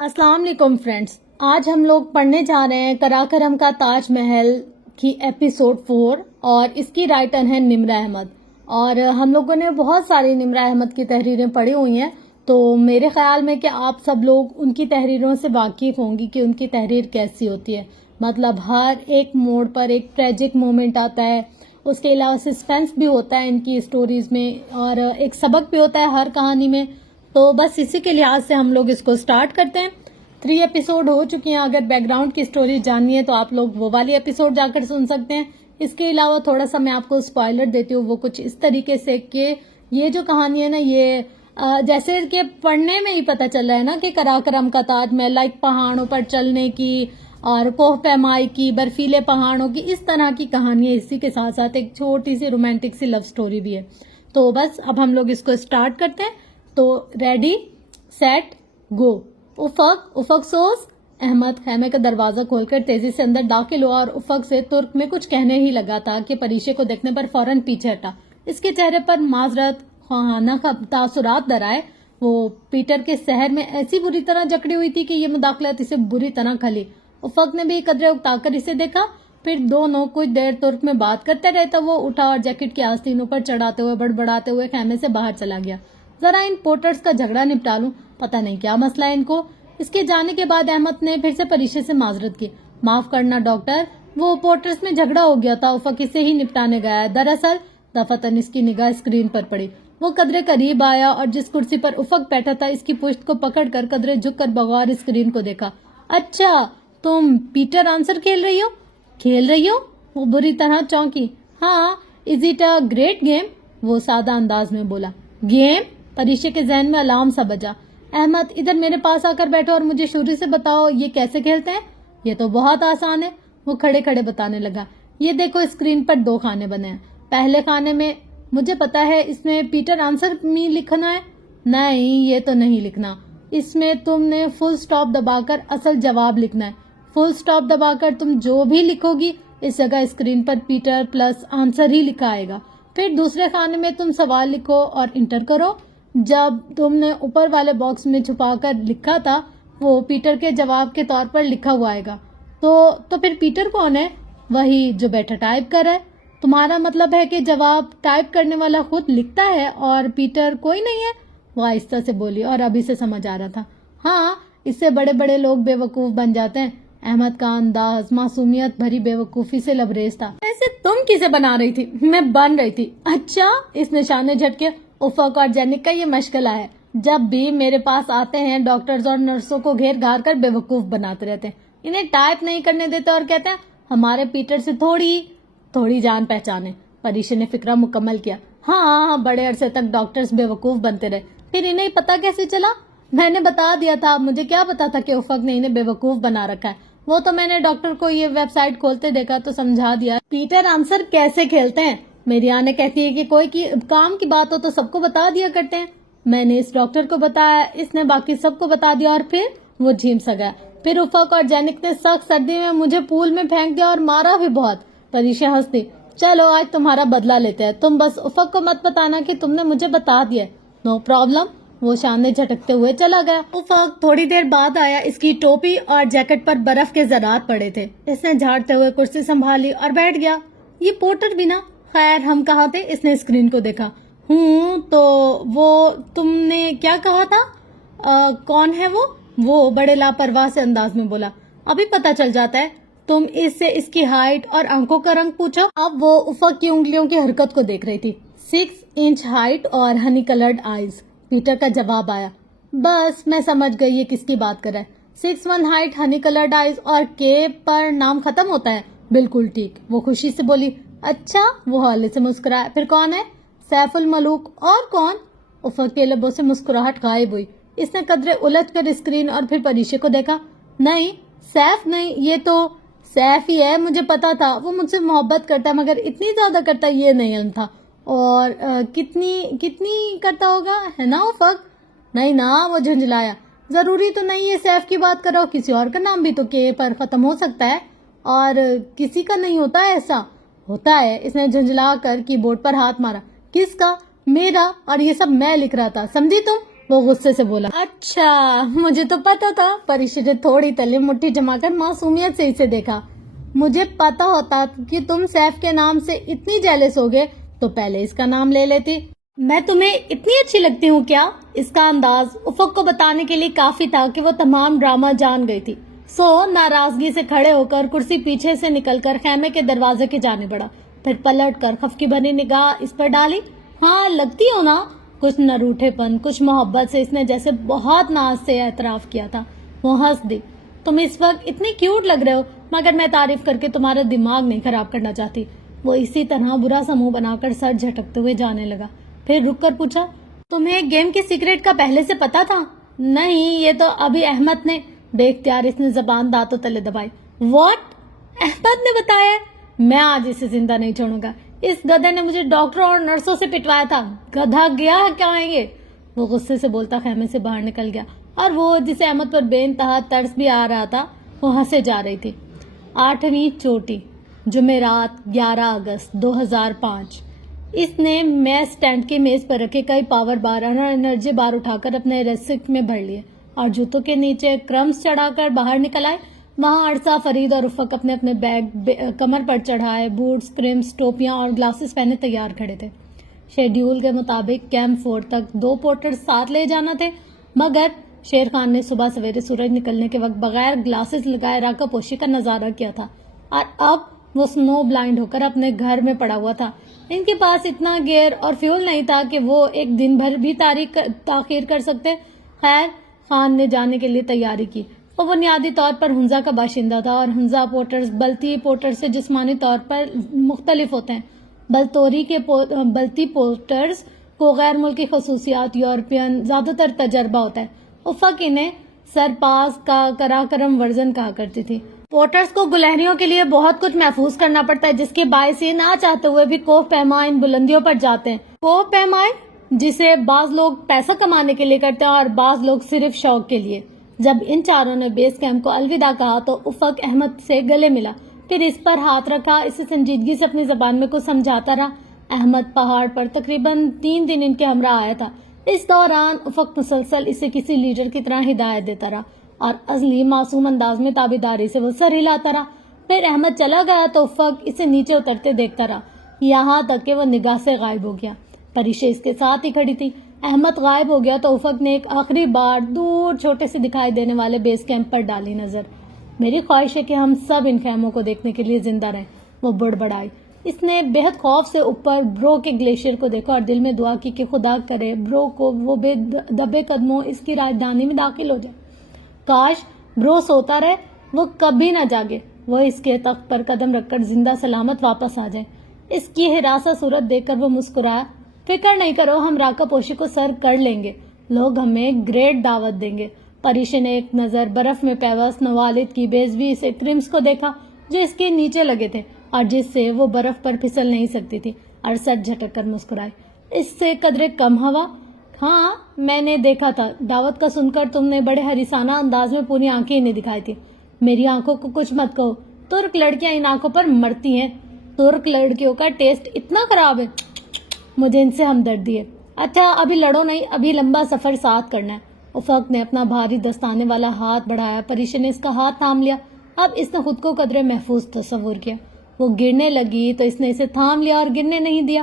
السلام علیکم فرینڈس، آج ہم لوگ پڑھنے جا رہے ہیں قراقرم کا تاج محل کی ایپیسوڈ 4 اور اس کی رائٹر ہیں نمرہ احمد۔ اور ہم لوگوں نے بہت ساری نمرہ احمد کی تحریریں پڑھی ہوئی ہیں، تو میرے خیال میں کہ آپ سب لوگ ان کی تحریروں سے واقف ہوں گی کہ ان کی تحریر کیسی ہوتی ہے۔ مطلب ہر ایک موڑ پر ایک ٹریجک مومنٹ آتا ہے، اس کے علاوہ سسپینس بھی ہوتا ہے ان کی سٹوریز میں، اور ایک سبق بھی ہوتا ہے ہر کہانی میں۔ تو بس اسی کے لحاظ سے ہم لوگ اس کو سٹارٹ کرتے ہیں۔ 3 ایپیسوڈ ہو چکی ہیں، اگر بیک گراؤنڈ کی سٹوری جاننی ہے تو آپ لوگ وہ والی ایپیسوڈ جا کر سن سکتے ہیں۔ اس کے علاوہ تھوڑا سا میں آپ کو سپوائلر دیتی ہوں، وہ کچھ اس طریقے سے کہ یہ جو کہانی ہے نا، یہ جیسے کہ پڑھنے میں ہی پتہ چل رہا ہے نا کہ قراقرم کا تاج محل لائک پہاڑوں پر چلنے کی اور کوہ پیمائی کی، برفیلے پہاڑوں کی، اس طرح کی کہانی ہے۔ اسی کے ساتھ ساتھ ایک چھوٹی سی رومانٹک سی لو سٹوری بھی ہے۔ تو بس اب ہم لوگ اس کو سٹارٹ کرتے ہیں۔ تو ریڈی سیٹ گو۔ افق سوز احمد خیمے کا دروازہ کھول کر تیزی سے اندر داخل ہوا اور افق سے ترک میں کچھ کہنے ہی لگا تھا کہ پریشے کو دیکھنے پر فوراً پیچھے ہٹا۔ اس کے چہرے پر معذرت خواہانہ تاثرات درائے۔ وہ پیٹر کے سحر میں ایسی بری طرح جکڑی ہوئی تھی کہ یہ مداخلت اسے بری طرح کھلی۔ افق نے بھی قدرے اکتا کر اسے دیکھا، پھر دونوں کچھ دیر ترک میں بات کرتے رہے تو وہ اٹھا اور جیکٹ کی آستینوں پر چڑھاتے ہوئے بڑبڑاتے ہوئے خیمے سے باہر چلا گیا۔ ذرا ان پورٹرز کا جھگڑا نپٹا لوں، پتہ نہیں کیا مسئلہ ہے ان کو۔ اس کے جانے کے بعد احمد نے پھر سے پریشے سے معذرت کی۔ معاف کرنا ڈاکٹر، وہ پورٹرز میں جھگڑا ہو گیا تھا، افق اسے ہی نپٹانے گیا ہے۔ دراصل دفعتاً اس کی نگاہ اسکرین پر پڑی۔ وہ قدرے قریب آیا اور جس کرسی پر افق بیٹھا تھا اس کی پشت کو پکڑ کر قدرے جھک کر بغور اسکرین کو دیکھا۔ اچھا، تم پیٹر آنسر کھیل رہی ہو؟ کھیل رہی ہو؟ وہ بری طرح چونکی۔ ہاں، is it a great game? وہ سادہ انداز میں بولا۔ گیم؟ پریشے کے ذہن میں الارم سا بجا۔ احمد، ادھر میرے پاس آ کر بیٹھو اور مجھے شروع سے بتاؤ یہ کیسے کھیلتے ہیں۔ یہ تو بہت آسان ہے، وہ کھڑے کھڑے بتانے لگا۔ یہ دیکھو اسکرین پر 2 خانے بنے ہیں۔ پہلے خانے میں مجھے پتا ہے اس میں پیٹر آنسر می لکھنا ہے۔ نہیں، یہ تو نہیں لکھنا، اس میں تم نے فل سٹاپ دبا کر اصل جواب لکھنا ہے۔ فل سٹاپ دبا کر تم جو بھی لکھو گی اس جگہ اسکرین پر پیٹر پلس آنسر ہی لکھا آئے گا۔ پھر دوسرے خانے میں تم سوال لکھو اور انٹر کرو۔ جب تم نے اوپر والے باکس میں چھپا کر لکھا تھا وہ پیٹر کے جواب کے طور پر لکھا ہوا آئے گا۔ تو پھر پیٹر کون ہے؟ وہی جو بیٹھا ٹائپ کر رہا ہے۔ تمہارا مطلب ہے کہ جواب ٹائپ کرنے والا خود لکھتا ہے اور پیٹر کوئی نہیں ہے؟ وہ آہستہ سے بولی اور ابھی سے سمجھ آ رہا تھا۔ ہاں، اس سے بڑے بڑے لوگ بے وقوف بن جاتے ہیں۔ احمد کا انداز معصومیت بھری بے وقوفی سے لبریز تھا۔ ایسے تم کسے بنا رہی تھی؟ میں بن رہی تھی۔ اچھا، اس نشانے جھٹکے۔ افق اور جینک کا یہ مشغلہ ہے، جب بھی میرے پاس آتے ہیں ڈاکٹرز اور نرسوں کو گھیر گھار کر بے وقوف بناتے رہتے ہیں، انہیں ٹائپ نہیں کرنے دیتے اور کہتے ہیں ہمارے پیٹر سے تھوڑی جان پہچانے۔ پریشے نے فکرہ مکمل کیا۔ ہاں، بڑے عرصے تک ڈاکٹرز بے وقوف بنتے رہے، پھر انہیں پتا کیسے چلا؟ میں نے بتا دیا تھا، مجھے کیا پتا تھا کہ افق نے انہیں بے وقوف بنا رکھا ہے؟ وہ تو میں نے ڈاکٹر کو یہ ویب سائٹ کھولتے دیکھا تو سمجھا دیا۔ پیٹر آنسر کیسے کھیلتے ہیں؟ میری آنے کہتی ہے کہ کوئی کام کی بات ہو تو سب کو بتا دیا کرتے ہیں۔ میں نے اس ڈاکٹر کو بتایا، اس نے باقی سب کو بتا دیا، اور پھر وہ جھیم سا گیا۔ پھر افق اور جینک نے سخت سردی میں مجھے پول میں پھینک دیا اور مارا بھی بہت۔ پریشا ہنس دی۔ چلو آج تمہارا بدلہ لیتے ہیں، تم بس افق کو مت بتانا کہ تم نے مجھے بتا دیا۔ نو پرابلم، وہ شانے جھٹکتے ہوئے چلا گیا۔ افق تھوڑی دیر بعد آیا، اس کی ٹوپی اور جیکٹ پر برف کے ذرات پڑے تھے۔ اس نے جھاڑتے ہوئے کرسی سنبھالی اور بیٹھ گیا۔ یہ پورٹر بھی نا؟ خیر، ہم کہاں تھے؟ اس نے اسکرین کو دیکھا۔ تو وہ تم نے کیا کہا تھا؟ کون ہے وہ بڑے لاپرواہ سے انداز میں بولا۔ ابھی پتا چل جاتا ہے، تم اس سے اس کی ہائٹ اور آنکھوں کا رنگ پوچھو۔ اب وہ افق کی انگلیوں کی حرکت کو دیکھ رہی تھی۔ 6 انچ ہائٹ اور ہنی کلرڈ آئیز، پیٹر کا جواب آیا۔ بس میں سمجھ گئی یہ کس کی بات کر رہا ہے۔ 6'1" ہائٹ، ہنی کلرڈ آئیز اور کے پر نام ختم ہوتا ہے؟ بالکل ٹھیک، وہ خوشی سے بولی۔ اچھا، وہ حالے سے مسکرایا۔ پھر کون ہے؟ سیف الملوک۔ اور کون؟ افق کے لبوں سے مسکراہٹ غائب ہوئی۔ اس نے قدرے الجھ کر اسکرین اور پھر پریشے کو دیکھا۔ نہیں، سیف نہیں، یہ تو سیف ہی ہے، مجھے پتا تھا وہ مجھ سے محبت کرتا ہے، مگر اتنی زیادہ کرتا یہ نہیں علم تھا۔ اور کتنی کرتا ہوگا، ہے نا افق؟ نہیں نا، وہ جھنجھلایا۔ ضروری تو نہیں ہے سیف کی بات کرو، کسی اور کا نام بھی تو کے پر ختم ہو سکتا ہے، اور کسی کا نہیں ہوتا ہے ایسا؟ ہوتا ہے، اس نے جھنجھلا کر کی بورڈ پر ہاتھ مارا۔ کس کا؟ میرا، اور یہ سب میں لکھ رہا تھا، سمجھی تم؟ وہ غصے سے بولا۔ اچھا مجھے تو پتا تھا۔ پریشا نے تھوڑی تلے مٹھی جما کر معصومیت سے اسے دیکھا۔ مجھے پتا ہوتا کہ تم سیف کے نام سے اتنی جیلس ہوگے تو پہلے اس کا نام لے لیتی۔ میں تمہیں اتنی اچھی لگتی ہوں کیا؟ اس کا انداز افق کو بتانے کے لیے کافی تھا کہ وہ تمام ڈرامہ جان گئی تھی۔ سو ناراضگی سے کھڑے ہو کر کرسی پیچھے سے نکل کر خیمے کے دروازے کی جانب بڑھا، پھر پلٹ کر خفگی بھری نگاہ اس پر ڈالی۔ ہاں لگتی ہو نا؟ کچھ نہ روٹھے پن، کچھ محبت سے اس نے جیسے بہت ناز سے اعتراف کیا تھا۔ وہ ہنس دی۔ تم اس وقت اتنی کیوٹ لگ رہے ہو، مگر میں تعریف کر کے تمہارا دماغ نہیں خراب کرنا چاہتی۔ وہ اسی طرح برا سا منہ بنا کر سر جھٹکتے ہوئے جانے لگا، پھر رک کر پوچھا، تمہیں گیم کے سیکریٹ کا پہلے سے پتا تھا؟ نہیں، یہ تو ابھی احمد نے۔ بے اختیار اس نے زبان دانتوں تلے دبائی۔ واٹ؟ احمد نے بتایا؟ میں آج اسے زندہ نہیں چھوڑوں گا۔ اس گدھے نے مجھے ڈاکٹروں اور نرسوں سے پٹوایا تھا۔ گدھا گیا ہے کیا ہے یہ؟ وہ غصے سے بولتا خیمے سے باہر نکل گیا، اور وہ جسے احمد پر بے انتہا ترس بھی آ رہا تھا وہ ہنسے جا رہی تھی۔ 8ویں چوٹی، جمعرات 11 اگست 2005۔ اس نے میز اسٹینڈ کی میز پر رکھے کئی پاور بار اور انرجی بار اٹھا کر اپنے ریسک میں بھر لیے اور جوتوں کے نیچے کرمز چڑھا کر باہر نکل آئے۔ وہاں عرصہ، فرید اور افق اپنے اپنے بیگ کمر پر چڑھائے، بوٹس، پرمز، ٹوپیاں اور گلاسز پہنے تیار کھڑے تھے۔ شیڈیول کے مطابق کیمپ 4 تک 2 پورٹر ساتھ لے جانا تھے، مگر شیر خان نے صبح سویرے سورج نکلنے کے وقت بغیر گلاسز لگائے راکا پوشی کا نظارہ کیا تھا، اور اب وہ سنو بلائنڈ ہو کر اپنے گھر میں پڑا ہوا تھا۔ ان کے پاس اتنا گیئر اور فیول نہیں تھا کہ وہ ایک دن بھر بھی تاخیر کر سکتے۔ خیر، خان نے جانے کے لیے تیاری کی۔ وہ بنیادی طور پر ہنزا کا باشندہ تھا، اور ہنزا پورٹرز بلتی پورٹر سے جسمانی طور پر مختلف ہوتے ہیں۔ بلتی پورٹرز کو غیر ملکی خصوصیات، یورپین زیادہ تر تجربہ ہوتا ہے۔ افق انہیں سرپاس کا کراکرم ورژن کہا کرتی تھی۔ پورٹرز کو گلہریوں کے لیے بہت کچھ محفوظ کرنا پڑتا ہے، جس کے باعث یہ نہ چاہتے ہوئے بھی کوہ پیما ان بلندیوں پر جاتے ہیں۔ کوہ پیمائے جسے بعض لوگ پیسہ کمانے کے لیے کرتے ہیں اور بعض لوگ صرف شوق کے لیے۔ جب ان چاروں نے بیس کیمپ کو الوداع کہا تو افق احمد سے گلے ملا، پھر اس پر ہاتھ رکھا، اسے سنجیدگی سے اپنی زبان میں کچھ سمجھاتا رہا۔ احمد پہاڑ پر تقریباً 3 دن ان کے ہمراہ آیا تھا۔ اس دوران افق مسلسل اسے کسی لیڈر کی طرح ہدایت دیتا رہا، اور ازلی معصوم انداز میں تابعداری سے وہ سر ہلاتا رہا۔ پھر احمد چلا گیا تو افق اسے نیچے اترتے دیکھتا رہا، یہاں تک کہ وہ نگاہ سے غائب ہو گیا۔ پریشا اس کے ساتھ ہی کھڑی تھی۔ احمد غائب ہو گیا تو افق نے ایک آخری بار دور چھوٹے سے دکھائی دینے والے بیس کیمپ پر ڈالی نظر۔ میری خواہش ہے کہ ہم سب ان خیموں کو دیکھنے کے لیے زندہ رہیں، وہ بڑبڑائی۔ اس نے بہت خوف سے اوپر برو کے گلیشیئر کو دیکھا اور دل میں دعا کی کہ خدا کرے برو کو وہ بے دبے قدموں اس کی راجدھانی میں داخل ہو جائے۔ کاش برو سوتا رہے، وہ کبھی نہ جاگے، وہ اس کے تخت پر قدم رکھ کر زندہ سلامت واپس آ جائے۔ اس کی ہراساں صورت دیکھ کر وہ مسکرایا۔ فکر نہیں کرو، ہم راکا پوشی کو سر کر لیں گے، لوگ ہمیں گریٹ دعوت دیں گے۔ پریشا نے ایک نظر برف میں پیوست نوالد کی بیزوی سے کرمز کو دیکھا جو اس کے نیچے لگے تھے اور جس سے وہ برف پر پھسل نہیں سکتی تھی، اور سر جھٹک کر مسکرائے۔ اس سے قدرے کم ہوا؟ ہاں میں نے دیکھا تھا، دعوت کا سن کر تم نے بڑے حریصانہ انداز میں پوری آنکھیں نہیں دکھائی تھی۔ میری آنکھوں کو کچھ مت کہو، ترک لڑکیاں ان آنکھوں پر مرتی ہیں۔ ترک لڑکیوں کا ٹیسٹ اتنا خراب ہے، مجھے ان سے ہمدردی ہے۔ اچھا ابھی لڑو نہیں، ابھی لمبا سفر ساتھ کرنا ہے۔ افق نے اپنا بھاری دستانے والا ہاتھ بڑھایا، پریشا نے اس کا ہاتھ تھام لیا۔ اب اس نے خود کو قدرے محفوظ تصور کیا۔ وہ گرنے لگی تو اس نے اسے تھام لیا اور گرنے نہیں دیا۔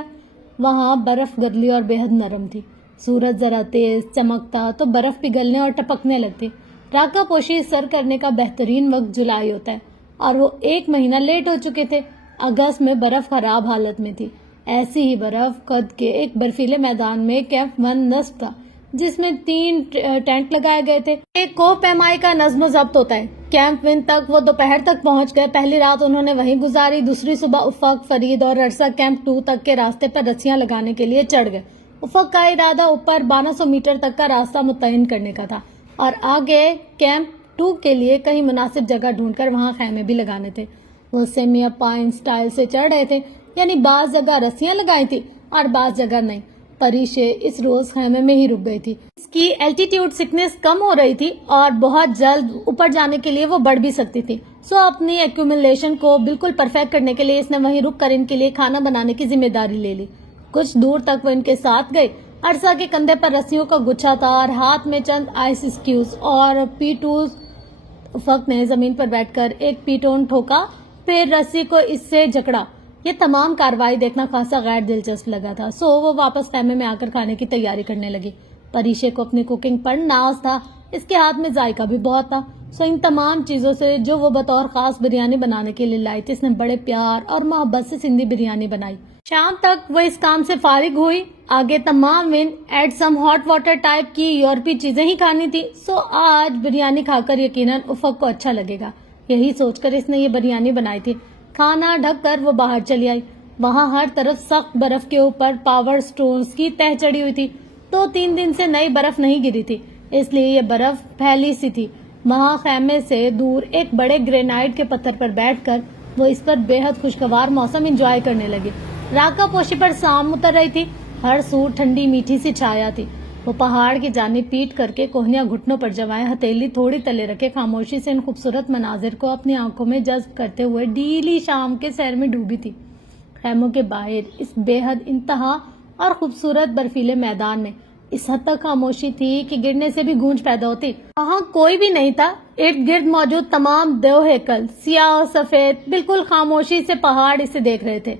وہاں برف گدلی اور بے حد نرم تھی۔ سورج ذرا تیز چمکتا تو برف پگھلنے اور ٹپکنے لگتی۔ راکا پوشی سر کرنے کا بہترین وقت جولائی ہوتا ہے، اور وہ 1 مہینہ لیٹ ہو چکے تھے۔ اگست میں برف خراب حالت میں تھی۔ ایسی ہی برف قد کے ایک برفیلے میدان میں کیمپ 1 نصب تھا، جس میں 3 ٹینٹ لگائے گئے تھے۔ ایک کوہ پیمائی کا نظم و ضبط ہوتا ہے۔ کیمپ 1 تک وہ دوپہر تک پہنچ گئے۔ پہلی رات انہوں نے وہیں گزاری، دوسری صبح افق، فرید اور عرصہ کیمپ 2 تک کے راستے پر رسیاں لگانے کے لیے چڑھ گئے۔ افق کا ارادہ اوپر 1200 میٹر تک کا راستہ متعین کرنے کا تھا، اور آگے کیمپ 2 کے لیے کہیں مناسب جگہ ڈھونڈ کر وہاں خیمے بھی لگانے تھے۔ وہ سیمی اپائن سٹائل سے چڑھ رہے تھے، یعنی بعض جگہ رسیاں لگائی تھی اور بعض جگہ نہیں۔ پریشا اس روز خیمے میں ہی رک گئی تھی۔ اس کی الٹیٹیوڈ سکنس کم ہو رہی تھی اور بہت جلد اوپر جانے کے لیے وہ بڑھ بھی سکتی تھی۔ سو اپنی ایکومولیشن کو بالکل پرفیکٹ کرنے کے لیے اس نے وہیں رک کر ان کے لیے کھانا بنانے کی ذمہ داری لے لی۔ کچھ دور تک وہ ان کے ساتھ گئی عرصہ کے کندھے پر رسیوں کا گچھا تھا اور ہاتھ میں چند آئس اسکیوز اور پیٹوز۔ افق نے زمین پر بیٹھ کر ایک پیٹون ٹھوکا، پھر رسی کو اس سے جکڑا۔ یہ تمام کاروائی دیکھنا خاصا غیر دلچسپ لگا تھا، سو وہ واپس خیمے میں آ کر کھانے کی تیاری کرنے لگی۔ پریشے کو اپنی کوکنگ پر ناز تھا، اس کے ہاتھ میں ذائقہ بھی بہت تھا، سو ان تمام چیزوں سے جو وہ بطور خاص بریانی بنانے کے لیے لائی تھی، اس نے بڑے پیار اور محبت سے سندھی بریانی بنائی۔ شام تک وہ اس کام سے فارغ ہوئی، آگے تمام one add some hot water type کی یورپی چیزیں ہی کھانی تھی، سو آج بریانی کھا کر یقیناً افق کو اچھا لگے گا، یہی سوچ کر اس نے یہ بریانی بنائی تھی۔ کھانا ڈھک کر وہ باہر چلی آئی، وہاں ہر طرف سخت برف کے اوپر پاور سٹونز کی تہ چڑھی ہوئی تھی، 2-3 دن سے نئی برف نہیں گری تھی، اس لیے یہ برف پھیلی سی تھی۔ وہاں خیمے سے دور ایک بڑے گرینائٹ کے پتھر پر بیٹھ کر وہ اس پر بے حد خوشگوار موسم انجوائے کرنے لگے۔ راکا پوشی پر شام اتر رہی تھی، ہر سو ٹھنڈی میٹھی سی چھایا تھی۔ وہ پہاڑ کی جانب پیٹ کر کے کوہنیاں گھٹنوں پر جمائے، ہتھیلی تھوڑی تلے رکھے، خاموشی سے ان خوبصورت مناظر کو اپنی آنکھوں میں جذب کرتے ہوئے ڈیلی شام کے سیر میں ڈوبی تھی۔ خیموں کے باہر اس بے حد انتہا اور خوبصورت برفیلے میدان میں اس حد تک خاموشی تھی کہ گرنے سے بھی گونج پیدا ہوتی۔ وہاں کوئی بھی نہیں تھا، ارد گرد موجود تمام دیو ہیکل سیاہ اور سفید بالکل خاموشی سے پہاڑ اسے دیکھ رہے تھے۔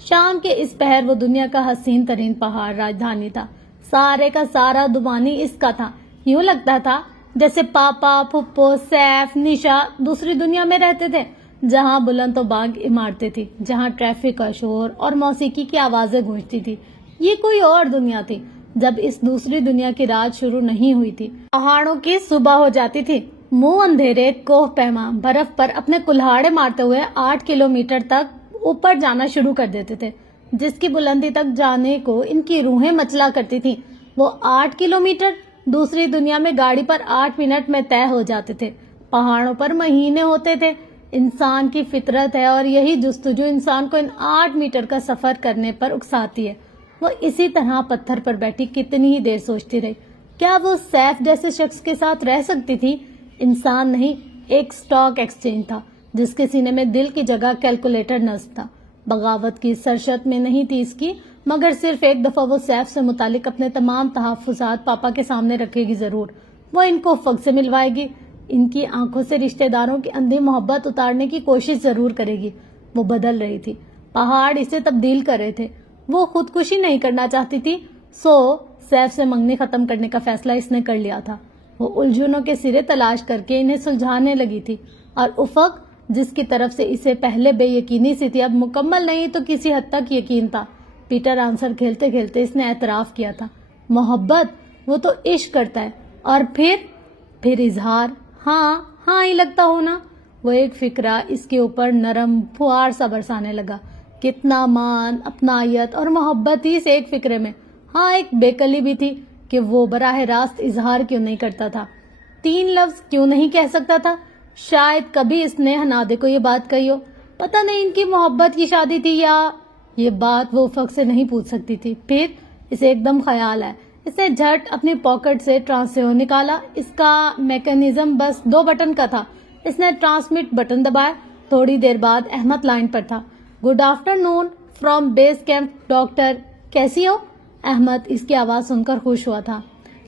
شام کے اس پہر وہ دنیا کا حسین ترین پہاڑ راجدھانی تھا، سارے کا سارا دبانی اس کا تھا۔ یوں لگتا تھا جیسے پاپا، پھپھو، سیف، نشا دوسری دنیا میں رہتے تھے، جہاں بلند و بانگ عمارتیں تھی، جہاں ٹریفک کا شور اور موسیقی کی آوازیں گونجتی تھی۔ یہ کوئی اور دنیا تھی جب اس دوسری دنیا کی رات شروع نہیں ہوئی تھی۔ پہاڑوں کی صبح ہو جاتی تھی، منہ اندھیرے کوہ پیما برف پر اپنے کلہاڑے مارتے ہوئے 8 کلومیٹر تک اوپر جانا شروع کر دیتے تھے، جس کی بلندی تک جانے کو ان کی روحیں مچلا کرتی تھیں۔ وہ 8 کلومیٹر دوسری دنیا میں گاڑی پر 8 منٹ میں طے ہو جاتے تھے، پہاڑوں پر مہینے ہوتے تھے۔ انسان کی فطرت ہے اور یہی جستجو انسان کو ان 8 میٹر کا سفر کرنے پر اکساتی ہے۔ وہ اسی طرح پتھر پر بیٹھی کتنی ہی دیر سوچتی رہی، کیا وہ سیف جیسے شخص کے ساتھ رہ سکتی تھی؟ انسان نہیں، ایک سٹاک ایکسچینج تھا جس کے سینے میں دل کی جگہ کیلکولیٹر نصب تھا۔ بغاوت کی سرشت میں نہیں تھی اس کی، مگر صرف ایک دفعہ وہ سیف سے متعلق اپنے تمام تحفظات پاپا کے سامنے رکھے گی ضرور۔ وہ ان کو افق سے ملوائے گی، ان کی آنکھوں سے رشتہ داروں کی اندھی محبت اتارنے کی کوشش ضرور کرے گی۔ وہ بدل رہی تھی، پہاڑ اسے تبدیل کر رہے تھے۔ وہ خودکشی نہیں کرنا چاہتی تھی، سو سیف سے منگنی ختم کرنے کا فیصلہ اس نے کر لیا تھا۔ وہ الجھنوں کے سرے تلاش کر کے انہیں سلجھانے لگی تھی، اور افق جس کی طرف سے اسے پہلے بے یقینی سی تھی، اب مکمل نہیں تو کسی حد تک یقین تھا۔ پیٹر آنسر کھیلتے کھیلتے اس نے اعتراف کیا تھا، محبت وہ تو عشق کرتا ہے، اور پھر اظہار، ہاں ہی لگتا ہونا۔ وہ ایک فکرہ اس کے اوپر نرم پھوار سا برسانے لگا، کتنا مان، اپنائیت اور محبت ہی اس ایک فکرے میں۔ ہاں، ایک بےقلی بھی تھی کہ وہ براہ راست اظہار کیوں نہیں کرتا تھا، 3 لفظ کیوں نہیں کہہ سکتا تھا۔ شاید کبھی اس نے حنادے کو یہ بات کہی ہو، پتہ نہیں ان کی محبت کی شادی تھی یا… یہ بات وہ افق سے نہیں پوچھ سکتی تھی۔ پھر اسے ایک دم خیال آیا، اس نے جھٹ اپنی پاکٹ سے ٹرانسیو نکالا، اس کا میکانزم بس 2 بٹن کا تھا۔ اس نے ٹرانسمٹ بٹن دبایا، تھوڑی دیر بعد احمد لائن پر تھا۔ Good afternoon from base camp doctor, کیسی ہو؟ احمد اس کی آواز سن کر خوش ہوا تھا۔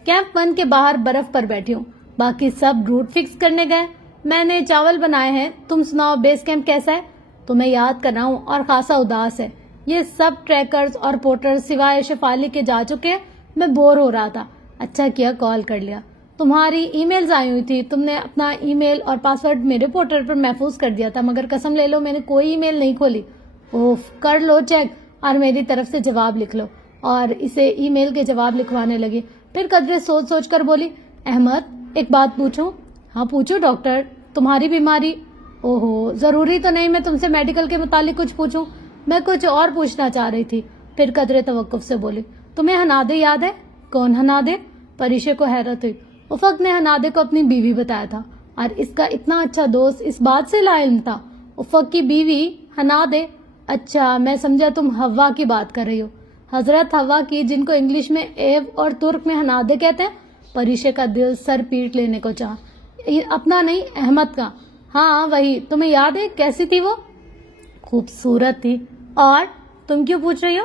کیمپ 1 کے باہر برف پر بیٹھی ہوں، باقی سب روٹ فکس کرنے گئے، میں نے چاول بنائے ہیں، تم سناؤ بیس کیمپ کیسا ہے؟ تمہیں یاد کر رہا ہوں اور خاصا اداس ہے، یہ سب ٹریکرز اور پورٹرز سوائے شفالی کے جا چکے ہیں، میں بور ہو رہا تھا، اچھا کیا کال کر لیا۔ تمہاری ای میلز آئی ہوئی تھی، تم نے اپنا ای میل اور پاسورڈ میرے پورٹل پر محفوظ کر دیا تھا، مگر قسم لے لو میں نے کوئی ای میل نہیں کھولی۔ اوف، کر لو چیک اور میری طرف سے جواب لکھ لو۔ اور اسے ای میل کے جواب لکھوانے لگی، پھر قدرے سوچ کر بولی، احمد ایک بات پوچھوں؟ ہاں پوچھو ڈاکٹر، تمہاری بیماری… اوہو، ضروری تو نہیں میں تم سے میڈیکل کے متعلق کچھ پوچھوں، میں کچھ اور پوچھنا چاہ رہی تھی۔ پھر قدرے توقف سے بولی، تمہیں حنادے یاد ہے؟ کون حنادے؟ پریشے کو حیرت ہوئی، افق نے حنادے کو اپنی بیوی بتایا تھا، اور اس کا اتنا اچھا دوست اس بات سے لا علم تھا۔ افق کی بیوی حنادے؟ اچھا، میں سمجھا تم حوا کی بات کر رہی ہو، حضرت حوا کی، جن کو انگلش میں ایو اور ترک میں حنادے کہتے ہیں۔ پریشے کا دل سر پیٹ لینے کو چاہا، اپنا نہیں احمد کا۔ ہاں وہی، تمہیں یاد ہے کیسی تھی وہ؟ خوبصورت تھی۔ اور تم کیوں پوچھ رہی ہو؟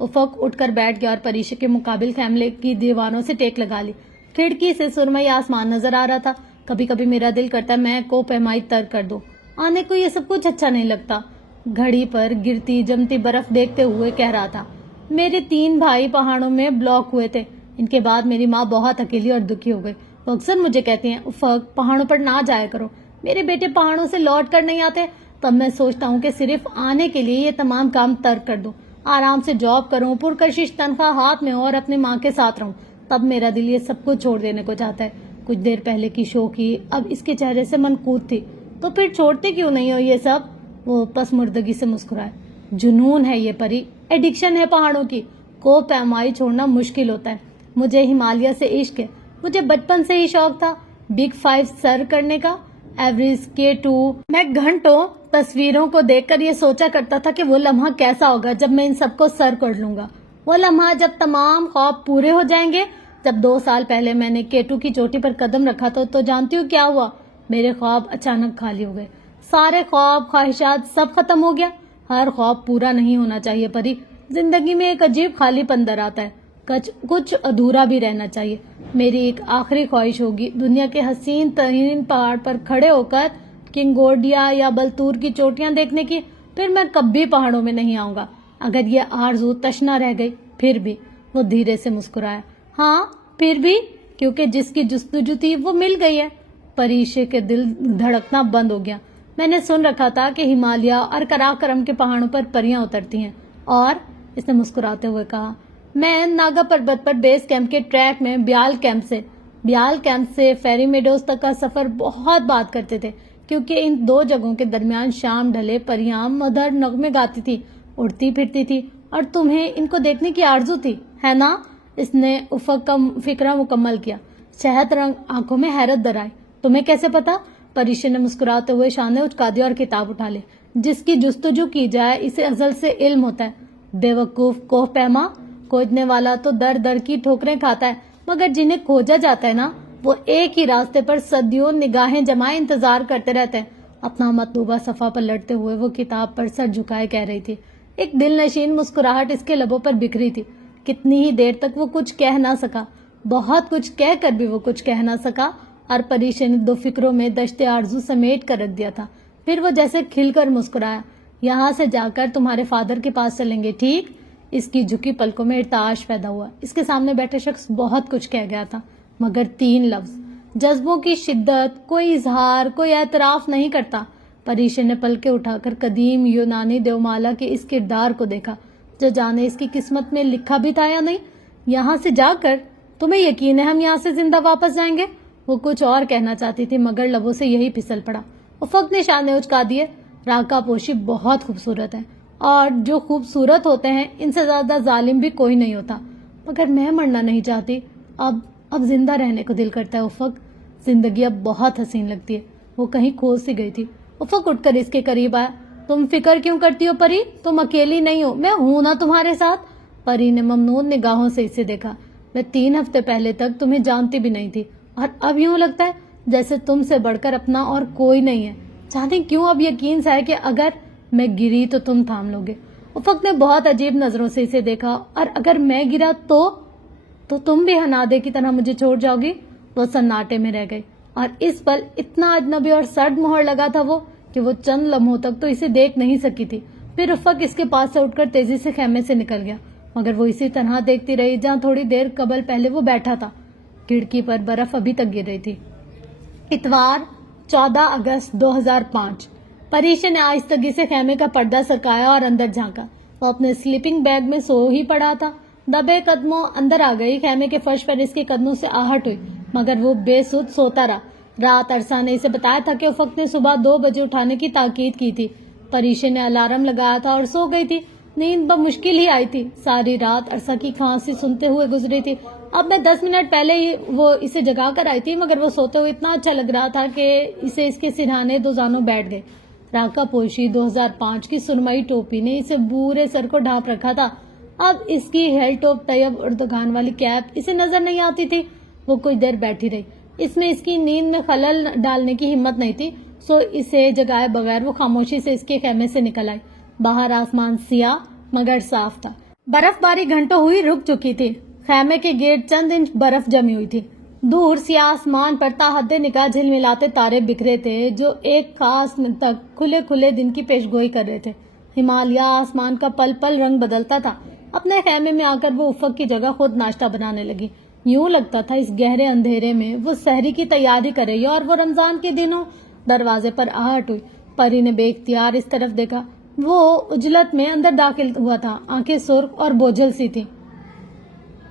افق اٹھ کر بیٹھ گیا اور پریشے کے مقابل خیمے کی دیواروں سے ٹیک لگا لی. کھڑکی سے سرمئی آسمان نظر آ رہا تھا. کبھی کبھی میرا دل کرتا ہے میں کو پیمائی ترک کر دوں. آنے کو یہ سب کچھ اچھا نہیں لگتا. گھڑی پر گرتی جمتی برف دیکھتے ہوئے کہہ رہا تھا. میرے 3 بھائی پہاڑوں میں بلاک ہوئے تھے. ان کے بعد میری ماں بہت اکیلی اور دکھی ہو گئی. وہ اکثر مجھے کہتی ہیں افق پہاڑوں پر نہ جایا کرو. میرے بیٹے پہاڑوں سے لوٹ کر نہیں آتے. تب میں سوچتا ہوں کہ صرف آنے کے لیے یہ تمام کام ترک کر دوں, آرام سے جاب کروں, پرکشش تنخواہ ہاتھ میں ہو اور اپنی ماں کے ساتھ رہوں. تب میرا دل یہ سب کچھ چھوڑ دینے کو چاہتا ہے. کچھ دیر پہلے کی شوخی اب اس کے چہرے سے منقوط تھی. تو پھر چھوڑتے کیوں نہیں ہو یہ سب؟ وہ پس مردگی سے مسکرائے. جنون ہے یہ پری, ایڈکشن ہے پہاڑوں کی. کو پیمائی چھوڑنا مشکل ہوتا ہے. مجھے ہمالیہ سے عشق ہے. مجھے بچپن سے ہی شوق تھا بگ 5 سر کرنے کا, ایوریسٹ, K2. میں گھنٹوں تصویروں کو دیکھ کر یہ سوچا کرتا تھا کہ وہ لمحہ کیسا ہوگا جب میں ان سب کو سر کر لوں گا. وہ لمحہ جب تمام خواب پورے ہو جائیں گے. جب 2 سال پہلے میں نے K2 کی چوٹی پر قدم رکھا تھا تو جانتی ہوں کیا ہوا؟ میرے خواب اچانک خالی ہو گئے. سارے خواب خواہشات سب ختم ہو گیا. ہر خواب پورا نہیں ہونا چاہیے پری. زندگی میں ایک عجیب خالی پن در آتا ہے. کچھ ادھورا بھی رہنا چاہیے. میری ایک آخری خواہش ہوگی دنیا کے حسین ترین پہاڑ پر کھڑے ہو کر کنگوڈیا یا بلتور کی چوٹیاں دیکھنے کی. پھر میں کبھی پہاڑوں میں نہیں آؤں گا. اگر یہ آرزو تشنا رہ گئی پھر بھی. وہ دھیرے سے مسکرایا. ہاں پھر بھی, کیونکہ جس کی جستجو تھی وہ مل گئی ہے. پریشے کے دل دھڑکنا بند ہو گیا. میں نے سن رکھا تھا کہ ہمالیہ اور کراکرم کے پہاڑوں پر پریاں اترتی ہیں. اور اس نے مسکراتے ہوئے کہا میں ناگا پربت پر بیس کیمپ کے ٹریک میں بیال کیمپ سے فیری میڈوز تک کا سفر بہت بات کرتے تھے, کیونکہ ان 2 جگہوں کے درمیان شام ڈھلے پریاں مدھر نغمے گاتی تھی, اڑتی پھرتی تھی, اور تمہیں ان کو دیکھنے کی آرزو تھی, ہے نا؟ اس نے افق کا فکرہ مکمل کیا. شہد رنگ آنکھوں میں حیرت در آئی. تمہیں کیسے پتا؟ پریشے نے مسکراتے ہوئے شانے اچکا دیا اور کتاب اٹھا لی. جس کی جستجو کی جائے اسے ازل سے علم ہوتا ہے. بیوقوف کوہ پیما, کھوجنے والا تو در در کی ٹھوکریں کھاتا ہے, مگر جنہیں کھوجا جاتا ہے نا وہ ایک ہی راستے پر صدیوں نگاہیں جمائے انتظار کرتے رہتے ہیں. اپنا مطلوبہ صفحہ پر لٹتے ہوئے وہ کتاب پر سر جھکائے کہہ رہی تھی. ایک دل نشین مسکراہٹ اس کے لبوں پر بکھری تھی. کتنی ہی دیر تک وہ کچھ کہہ نہ سکا. بہت کچھ کہہ کر بھی وہ کچھ کہہ نہ سکا, اور پریشے نے 2 فکروں میں دشت آرزو سمیٹ کر رکھ دیا تھا. پھر وہ جیسے کھل کر مسکرایا. یہاں سے جا کر تمہارے فادر کے پاس چلیں گے, ٹھیک؟ اس کی جھکی پلکوں میں ارتعاش پیدا ہوا. اس کے سامنے بیٹھے شخص بہت کچھ کہہ گیا تھا, مگر 3 لفظ. جذبوں کی شدت, کوئی اظہار, کوئی اعتراف نہیں کرتا. پریشے نے پلکیں اٹھا کر قدیم یونانی دیومالا کے اس کردار کو دیکھا, جو جانے اس کی قسمت میں لکھا بھی تھا یا نہیں. یہاں سے جا کر تمہیں یقین ہے ہم یہاں سے زندہ واپس جائیں گے؟ وہ کچھ اور کہنا چاہتی تھی مگر لبوں سے یہی پھسل پڑا. افق نے شانے اچکا دیے. راکا پوشی بہت خوبصورت ہے, اور جو خوبصورت ہوتے ہیں ان سے زیادہ ظالم بھی کوئی نہیں ہوتا. مگر میں مرنا نہیں چاہتی. اب زندہ رہنے کو دل کرتا ہے افق. زندگی اب بہت حسین لگتی ہے. وہ کہیں کھو سی گئی تھی. افق اٹھ کر اس کے قریب آیا. تم فکر کیوں کرتی ہو پری؟ تم اکیلی نہیں ہو, میں ہوں نا تمہارے ساتھ. پری نے ممنون نگاہوں سے اسے دیکھا. میں 3 ہفتے پہلے تک تمہیں جانتی بھی نہیں تھی, اور اب یوں لگتا ہے جیسے تم سے بڑھ کر اپنا اور کوئی نہیں ہے. جانے کیوں اب یقین سا ہے کہ اگر میں گری تو تم تھام لو گے. افق نے بہت عجیب نظروں سے اسے دیکھا. اور اگر میں گرا تو تم بھی ہنادے کی طرح مجھے چھوڑ جاؤ گی. وہ سناٹے میں رہ گئی, اور اس پل اتنا اجنبی اور سرد مہر لگا تھا وہ کہ وہ چند لمحوں تک تو اسے دیکھ نہیں سکی تھی. پھر افق اس کے پاس سے اٹھ کر تیزی سے خیمے سے نکل گیا, مگر وہ اسی طرح دیکھتی رہی جہاں تھوڑی دیر قبل پہلے وہ بیٹھا تھا. کھڑکی پر برف ابھی تک گر رہی تھی. اتوار 14 اگست 2005. پریشے نے آہستگی سے خیمے کا پردہ سرکایا اور اندر جھانکا. وہ اپنے سلیپنگ بیگ میں سو ہی پڑا تھا. دبے قدموں اندر آ گئی. خیمے کے فرش پر اس کے قدموں سے آہٹ ہوئی, مگر وہ بے سود سوتا رہا. رات عرصہ نے اسے بتایا تھا کہ افق نے صبح 2 بجے اٹھانے کی تاکید کی تھی. پریشے نے الارم لگایا تھا اور سو گئی تھی. نیند بمشکل ہی آئی تھی. ساری رات عرصہ کی کھانسی سنتے ہوئے گزری تھی. اب میں 10 منٹ پہلے ہی وہ اسے جگا کر آئی تھی, مگر وہ سوتے ہوئے اتنا اچھا لگ رہا تھا کہ اسے اس کے سرہانے 2 زانوں بیٹھ گئے. راکا پوشی 2005 کی سرمئی ٹوپی نے اسے بورے سر کو ڈھانپ رکھا تھا. اب اس کی ہیل ٹاپ طیب اردگان والی کیپ اسے نظر نہیں آتی تھی. وہ کچھ دیر بیٹھی رہی. اس میں اس کی نیند میں خلل ڈالنے کی ہمت نہیں تھی, سو اسے جگائے بغیر وہ خاموشی سے اس کے خیمے سے نکل آئی. باہر آسمان سیاہ مگر صاف تھا. برف باری گھنٹوں ہوئی رک چکی تھی. خیمے کے گرد چند انچ برف جمی ہوئی تھی. دور سیاہ آسمان پر تاحد نگاہ جھلملاتے تارے بکھرے تھے جو ایک خاص تک کھلے کھلے دن کی پیشگوئی کر رہے تھے. ہمالیہ آسمان کا پل پل رنگ بدلتا تھا. اپنے خیمے میں آ کر وہ افق کی جگہ خود ناشتہ بنانے لگی. یوں لگتا تھا اس گہرے اندھیرے میں وہ سحری کی تیاری کر رہی ہے. اور وہ رمضان کے دنوں. دروازے پر آہٹ ہوئی. پری نے بے اختیار اس طرف دیکھا. وہ اجلت میں اندر داخل ہوا تھا. آنکھیں سرخ اور بوجھل سی تھی.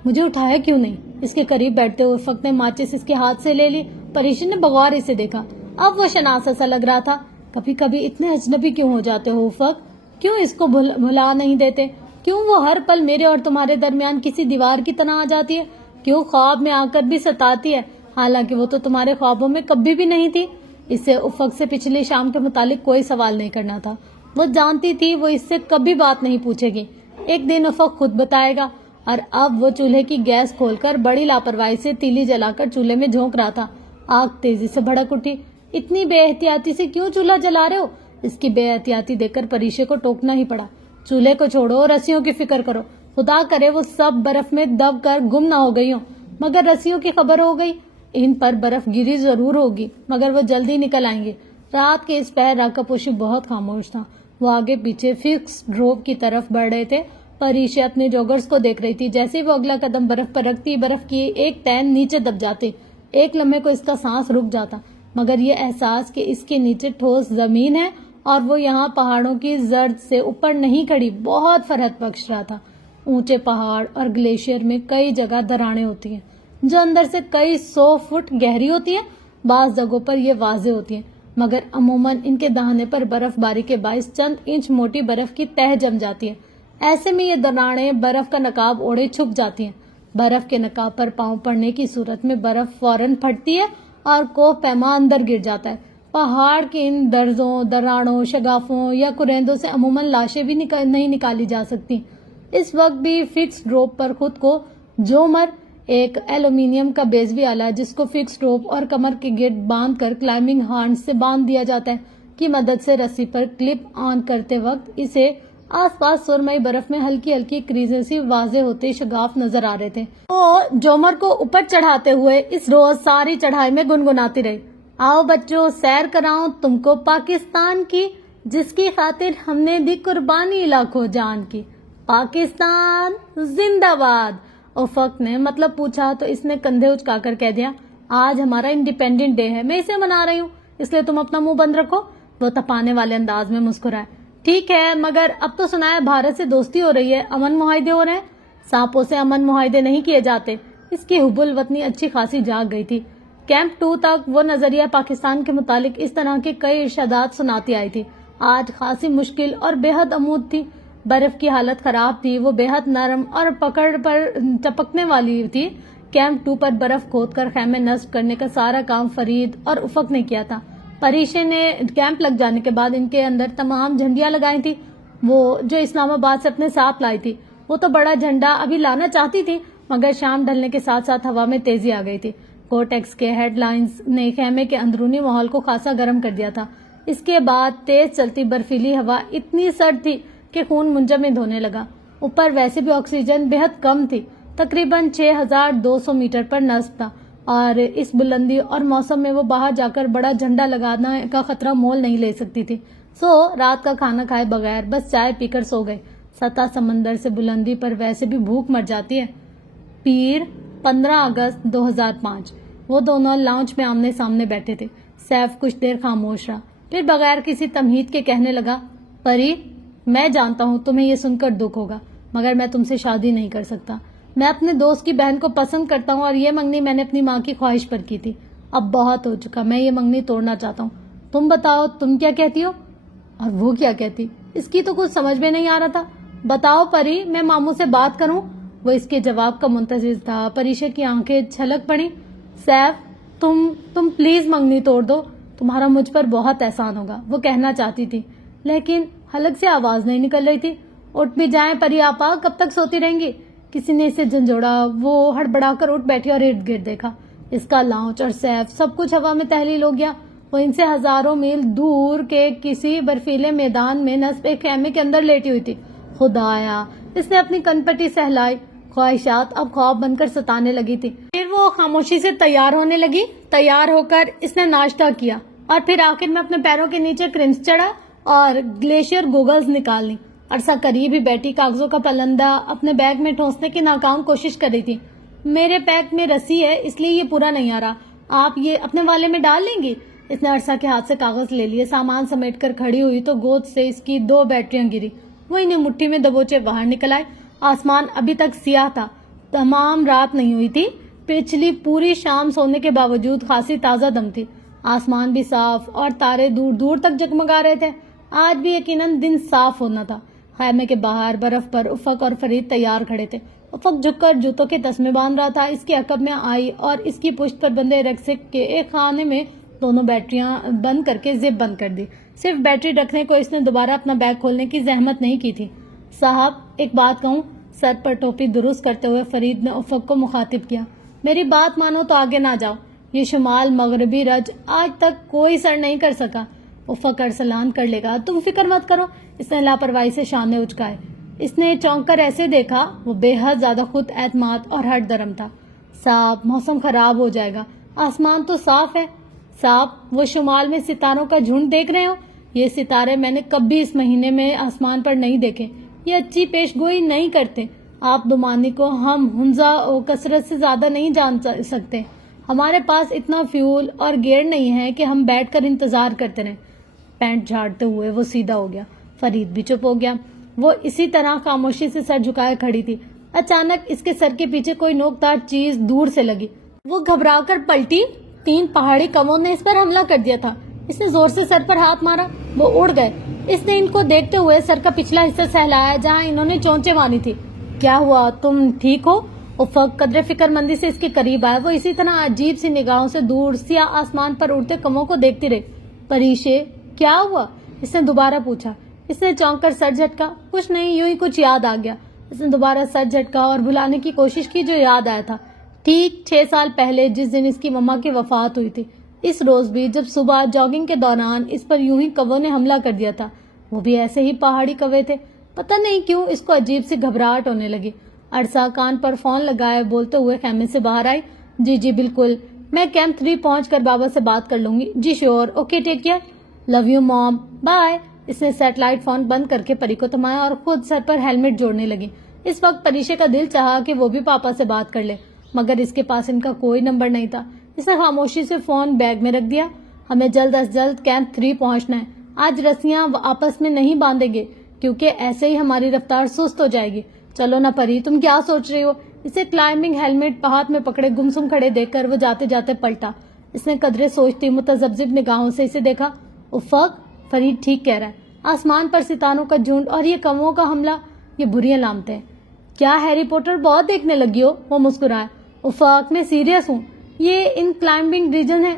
مجھے اٹھایا کیوں نہیں؟ اس کے قریب بیٹھتے ہوئے افق نے ماچس اس کے ہاتھ سے لے لی. پریشی نے بغور اسے دیکھا. اب وہ شناسا سا لگ رہا تھا. کبھی کبھی اتنے اجنبی کیوں ہو جاتے ہو افق؟ کیوں اس کو بھلا نہیں دیتے؟ کیوں وہ ہر پل میرے اور تمہارے درمیان کسی دیوار کی طرح آ جاتی ہے؟ کیوں خواب میں آ کر بھی ستاتی ہے حالانکہ وہ تو تمہارے خوابوں میں کبھی بھی نہیں تھی؟ اسے افق سے پچھلی شام کے متعلق کوئی سوال نہیں کرنا تھا. وہ جانتی تھی وہ اس سے کبھی بات نہیں پوچھے گی. ایک دن افق خود بتائے گا. اور اب وہ چولہے کی گیس کھول کر بڑی لاپرواہی سے تیلی جلا کر چولہے میں جھونک رہا تھا. آگ تیزی سے بھڑک اٹھی. اتنی بے احتیاطی سے کیوں چولہا جلا رہے ہو؟ اس کی بے احتیاطی دیکھ کر پریشے کو ٹوکنا ہی پڑا. چولہے کو چھوڑو، رسیوں کی فکر کرو. خدا کرے وہ سب برف میں دب کر گم نہ ہو گئی ہوں. مگر رسیوں کی خبر ہو گئی. ان پر برف گری ضرور ہوگی مگر وہ جلدی نکل آئیں گے. رات کے اس پہر راکاپوشی بہت خاموش تھا. وہ آگے پیچھے فکس ڈروپ کی طرف بڑھ رہے تھے. پریشے اپنے جوگرز کو دیکھ رہی تھی. جیسے وہ اگلا قدم برف پر رکھتی برف کی ایک ٹین نیچے دب جاتے. ایک لمحے کو اس کا سانس رک جاتا مگر یہ احساس کہ اس کے نیچے ٹھوس زمین ہے اور وہ یہاں پہاڑوں کی زرد سے اوپر نہیں کھڑی بہت فرحت بخش رہا تھا. اونچے پہاڑ اور گلیشیئر میں کئی جگہ دراڑیں ہوتی ہیں جو اندر سے کئی 100 فٹ گہری ہوتی ہیں. بعض جگہوں پر یہ واضح ہوتی ہیں مگر عموماً ان کے دہانے پر برف باری کے باعث چند انچ موٹی برف کی تہ جم جاتی ہے. ایسے میں یہ دراڑیں برف کا نقاب اوڑھے چھپ جاتی ہیں. برف کے نقاب پر پاؤں پڑنے کی صورت میں برف فوراً پھٹتی ہے اور کوہ پیما اندر گر جاتا ہے. پہاڑ کے ان درزوں، دراڑوں، شگافوں یا کریندوں سے عموماً لاشیں بھی نہیں نکالی جا سکتی. اس وقت بھی فکس ڈروپ پر خود کو جومر، ایک ایلومینیم کا بیزوی آلہ جس کو فکس ڈروپ اور کمر کے گرد باندھ کر کلائمبنگ ہارنس سے باندھ دیا جاتا ہے کی مدد سے رسی پر کلپ آن کرتے وقت اسے آس پاس سرمئی برف میں ہلکی ہلکی کریزیں سی واضح ہوتے شگاف نظر آ رہے تھے. وہ جومر کو اوپر چڑھاتے ہوئے اس روز ساری چڑھائی میں گنگناتی رہی. آؤ بچوں، سیر کراؤں تم کو پاکستان کی، جس کی خاطر ہم نے دی قربانی لاکھوں جان کی. پاکستان زندہ باد. افق نے مطلب پوچھا تو اس نے کندھے اچکا کر کہہ دیا، آج ہمارا انڈیپینڈنٹ ڈے ہے، میں اسے منا رہی ہوں، اس لیے تم اپنا منہ بند رکھو. وہ تپانے والے انداز میں مسکرائے. ٹھیک ہے مگر اب تو سنا ہے بھارت سے دوستی ہو رہی ہے، امن معاہدے ہو رہے ہیں. سانپوں سے امن معاہدے نہیں کیے جاتے. اس کی حب الوطنی اچھی خاصی جاگ گئی تھی. کیمپ 2 تک وہ نظریہ پاکستان کے متعلق اس طرح کے کئی ارشادات سناتی آئی تھی. آج خاصی مشکل اور بے حد عمود تھی. برف کی حالت خراب تھی. وہ بے حد نرم اور پکڑ پر چپکنے والی تھی. کیمپ 2 پر برف کھود کر خیمے نصب کرنے کا سارا کام فرید اور افق نے کیا تھا. پریشے نے کیمپ لگ جانے کے بعد ان کے اندر تمام جھنڈیاں لگائی تھی. وہ جو اسلام آباد سے اپنے ساتھ لائی تھی. وہ تو بڑا جھنڈا ابھی لانا چاہتی تھی مگر شام ڈھلنے کے ساتھ ساتھ ہوا میں تیزی آ گئی تھی. کوٹیکس کے ہیڈ لائنز نے خیمے کے اندرونی ماحول کو خاصا گرم کر دیا تھا. اس کے بعد تیز چلتی برفیلی ہوا اتنی سرد تھی کہ خون منجمد ہونے لگا. اوپر ویسے بھی آکسیجن بے حد کم تھی. تقریباً 6200 میٹر پر نصب تھا اور اس بلندی اور موسم میں وہ باہر جا کر بڑا جھنڈا لگانا کا خطرہ مول نہیں لے سکتی تھی. سو رات کا کھانا کھائے بغیر بس چائے پی کر سو گئے. سطح سمندر سے بلندی پر ویسے بھی بھوک مر جاتی ہے. پیر 15 اگست 2005. وہ دونوں لاؤنج میں آمنے سامنے بیٹھے تھے. سیف کچھ دیر خاموش رہا پھر بغیر کسی تمہید کے کہنے لگا، پری میں جانتا ہوں تمہیں یہ سن کر دکھ ہوگا مگر میں تم سے شادی نہیں کر سکتا. میں اپنے دوست کی بہن کو پسند کرتا ہوں اور یہ منگنی میں نے اپنی ماں کی خواہش پر کی تھی. اب بہت ہو چکا، میں یہ منگنی توڑنا چاہتا ہوں. تم بتاؤ تم کیا کہتی ہو؟ اور وہ کیا کہتی؟ اس کی تو کچھ سمجھ میں نہیں آ رہا تھا. بتاؤ پری، میں ماموں سے بات کروں؟ وہ اس کے جواب کا منتظر تھا. پریشا کی آنکھیں چھلک پڑی. سیف تم پلیز منگنی توڑ دو، تمہارا مجھ پر بہت احسان ہوگا. وہ کہنا چاہتی تھی لیکن حلق سے آواز نہیں نکل رہی تھی. اٹھ بھی جائیں پری آپا، کب تک سوتی رہیں گی؟ کسی نے اسے جھنجھوڑا. وہ ہڑبڑا کر اٹھ بیٹھی اور ارد گرد دیکھا. اس کا لاؤنج اور سیف سب کچھ ہوا میں تحلیل ہو گیا. وہ ان سے ہزاروں میل دور کے کسی برفیلے میدان میں نصب ایک خیمے کے اندر لیٹی ہوئی تھی. خدایا، اس نے اپنی کنپٹی سہلائی، خواہشات اب خواب بن کر ستانے لگی تھی۔ پھر وہ خاموشی سے تیار ہونے لگی۔ تیار ہو کر اس نے ناشتہ کیا اور پھر آخر میں اپنے پیروں کے نیچے کرنچ چڑھا اور گلیشیئر گوگلز نکال لی۔ عرصہ قریب ہی بیٹھی کاغذوں کا پلندہ اپنے بیگ میں ٹھونسنے کی ناکام کوشش کر رہی تھی۔ میرے بیگ میں رسی ہے اس لیے یہ پورا نہیں آ رہا، آپ یہ اپنے والے میں ڈال لیں گی؟ اس نے عرصہ کے ہاتھ سے کاغذ لے لیے، سامان سمیٹ کر کھڑی ہوئی تو گود سے اس کی 2 بیٹریاں گری، وہ انہیں مٹھی میں دبوچے باہر نکل آئے۔ آسمان ابھی تک سیاہ تھا، تمام رات نہیں ہوئی تھی، پچھلی پوری شام سونے کے باوجود خاصی تازہ دم تھی۔ آسمان بھی صاف اور تارے دور دور تک جگمگا رہے تھے۔ آج بھی یقیناً دن صاف ہونا تھا۔ خیمے کے باہر برف پر افق اور فرید تیار کھڑے تھے۔ افق جھک کر جوتوں کے تسمے باندھ رہا تھا، اس کے عقب میں آئی اور اس کی پشت پر بندے رکسک کے ایک خانے میں دونوں بیٹریاں بند کر کے زپ بند کر دی۔ صرف بیٹری رکھنے کو اس نے دوبارہ اپنا بیگ کھولنے کی زحمت نہیں کی تھی۔ صاحب ایک بات کہوں؟ سر پر ٹوپی درست کرتے ہوئے فرید نے افق کو مخاطب کیا۔ میری بات مانو تو آگے نہ جاؤ، یہ شمال مغربی رج آج تک کوئی سر نہیں کر سکا۔ افق ارسلان کر لے گا، تم فکر مت کرو۔ اس نے لاپرواہی سے شانے اچکائے۔ اس نے چونک کر ایسے دیکھا، وہ بے حد زیادہ خود اعتماد اور ہٹ درم تھا۔ صاحب موسم خراب ہو جائے گا، آسمان تو صاف ہے۔ صاحب وہ شمال میں ستاروں کا جھنڈ دیکھ رہے ہو؟ یہ ستارے میں نے کبھی اس مہینے میں آسمان پر نہیں دیکھے، یہ اچھی پیش گوئی نہیں کرتے۔ آپ دمانی کو ہم ہنزا و کثرت سے زیادہ نہیں جان سکتے۔ ہمارے پاس اتنا فیول اور گیئر نہیں ہے کہ ہم بیٹھ کر انتظار کرتے رہیں۔ پینٹ جھاڑتے ہوئے وہ سیدھا ہو گیا۔ فرید بھی چپ ہو گیا۔ وہ اسی طرح خاموشی سے سر جھکائے کھڑی تھی۔ اچانک اس کے سر کے پیچھے کوئی نوکدار چیز دور سے لگی۔ وہ گھبرا کر پلٹی۔ 3 پہاڑی کووں نے اس پر حملہ کر دیا تھا۔ اس نے زور سے سر پر ہاتھ مارا، وہ اڑ گئے۔ اس نے ان کو دیکھتے ہوئے سر کا پچھلا حصہ سہلایا جہاں انہوں نے چونچیں ماری تھی۔ کیا ہوا، تم ٹھیک ہو؟ افق قدر فکر مندی سے اس کے قریب آیا۔ وہ اسی طرح عجیب سی نگاہوں سے دور سیاہ آسمان پر اڑتے کووں کو دیکھتی رہی۔ پریشے کیا ہوا؟ اس نے دوبارہ پوچھا۔ اس نے چونک کر سر جھٹکا۔ کچھ نہیں، یوں ہی کچھ یاد آ گیا۔ اس نے دوبارہ سر جھٹکا اور بھلانے کی کوشش کی جو یاد آیا تھا۔ ٹھیک 6 سال پہلے جس دن اس کی مما کی وفات ہوئی تھی، اس روز بھی جب صبح جاگنگ کے دوران اس پر یوں ہی کووں نے حملہ کر دیا تھا، وہ بھی ایسے ہی پہاڑی کوے تھے۔ پتہ نہیں کیوں اس کو عجیب سی گھبراہٹ ہونے لگی۔ عرصہ کان پر فون لگائے بولتے ہوئے خیمے سے باہر آئی۔ جی بالکل، میں کیمپ 3 پہنچ کر بابا سے بات کر لوں گی۔ جی sure, okay take care, love you mom, bye. اس نے سیٹلائٹ فون بند کر کے پری کو تھمایا اور خود سر پر ہیلمٹ جوڑنے لگی۔ اس وقت پریشے کا دل چاہا کہ وہ بھی پاپا سے بات کر لے، مگر اس کے پاس ان کا کوئی نمبر نہیں تھا۔ اس نے خاموشی سے فون بیگ میں رکھ دیا۔ ہمیں جلد از جلد کیمپ 3 پہنچنا ہے۔ آج رسیاں آپس میں نہیں باندھیں گے کیونکہ ایسے ہی ہماری رفتار سست ہو جائے گی۔ چلو نا پری، تم کیا سوچ رہی ہو؟ اسے کلائمبنگ ہیلمٹ ہاتھ میں پکڑے گمسم کھڑے دیکھ کر وہ جاتے جاتے پلٹا۔ اس نے قدرے سوچتی متذبذب نگاہوں سے اسے دیکھا۔ افق، فرید ٹھیک کہہ رہا ہے، آسمان پر ستاروں کا جھنڈ اور یہ کووں کا حملہ، یہ بری علامتیں ہیں۔ کیا ہیری پوٹر بہت دیکھنے لگی ہو؟ وہ مسکرائے۔ افق، میں سیریس ہوں، یہ ان کلائمبنگ ریجن ہے،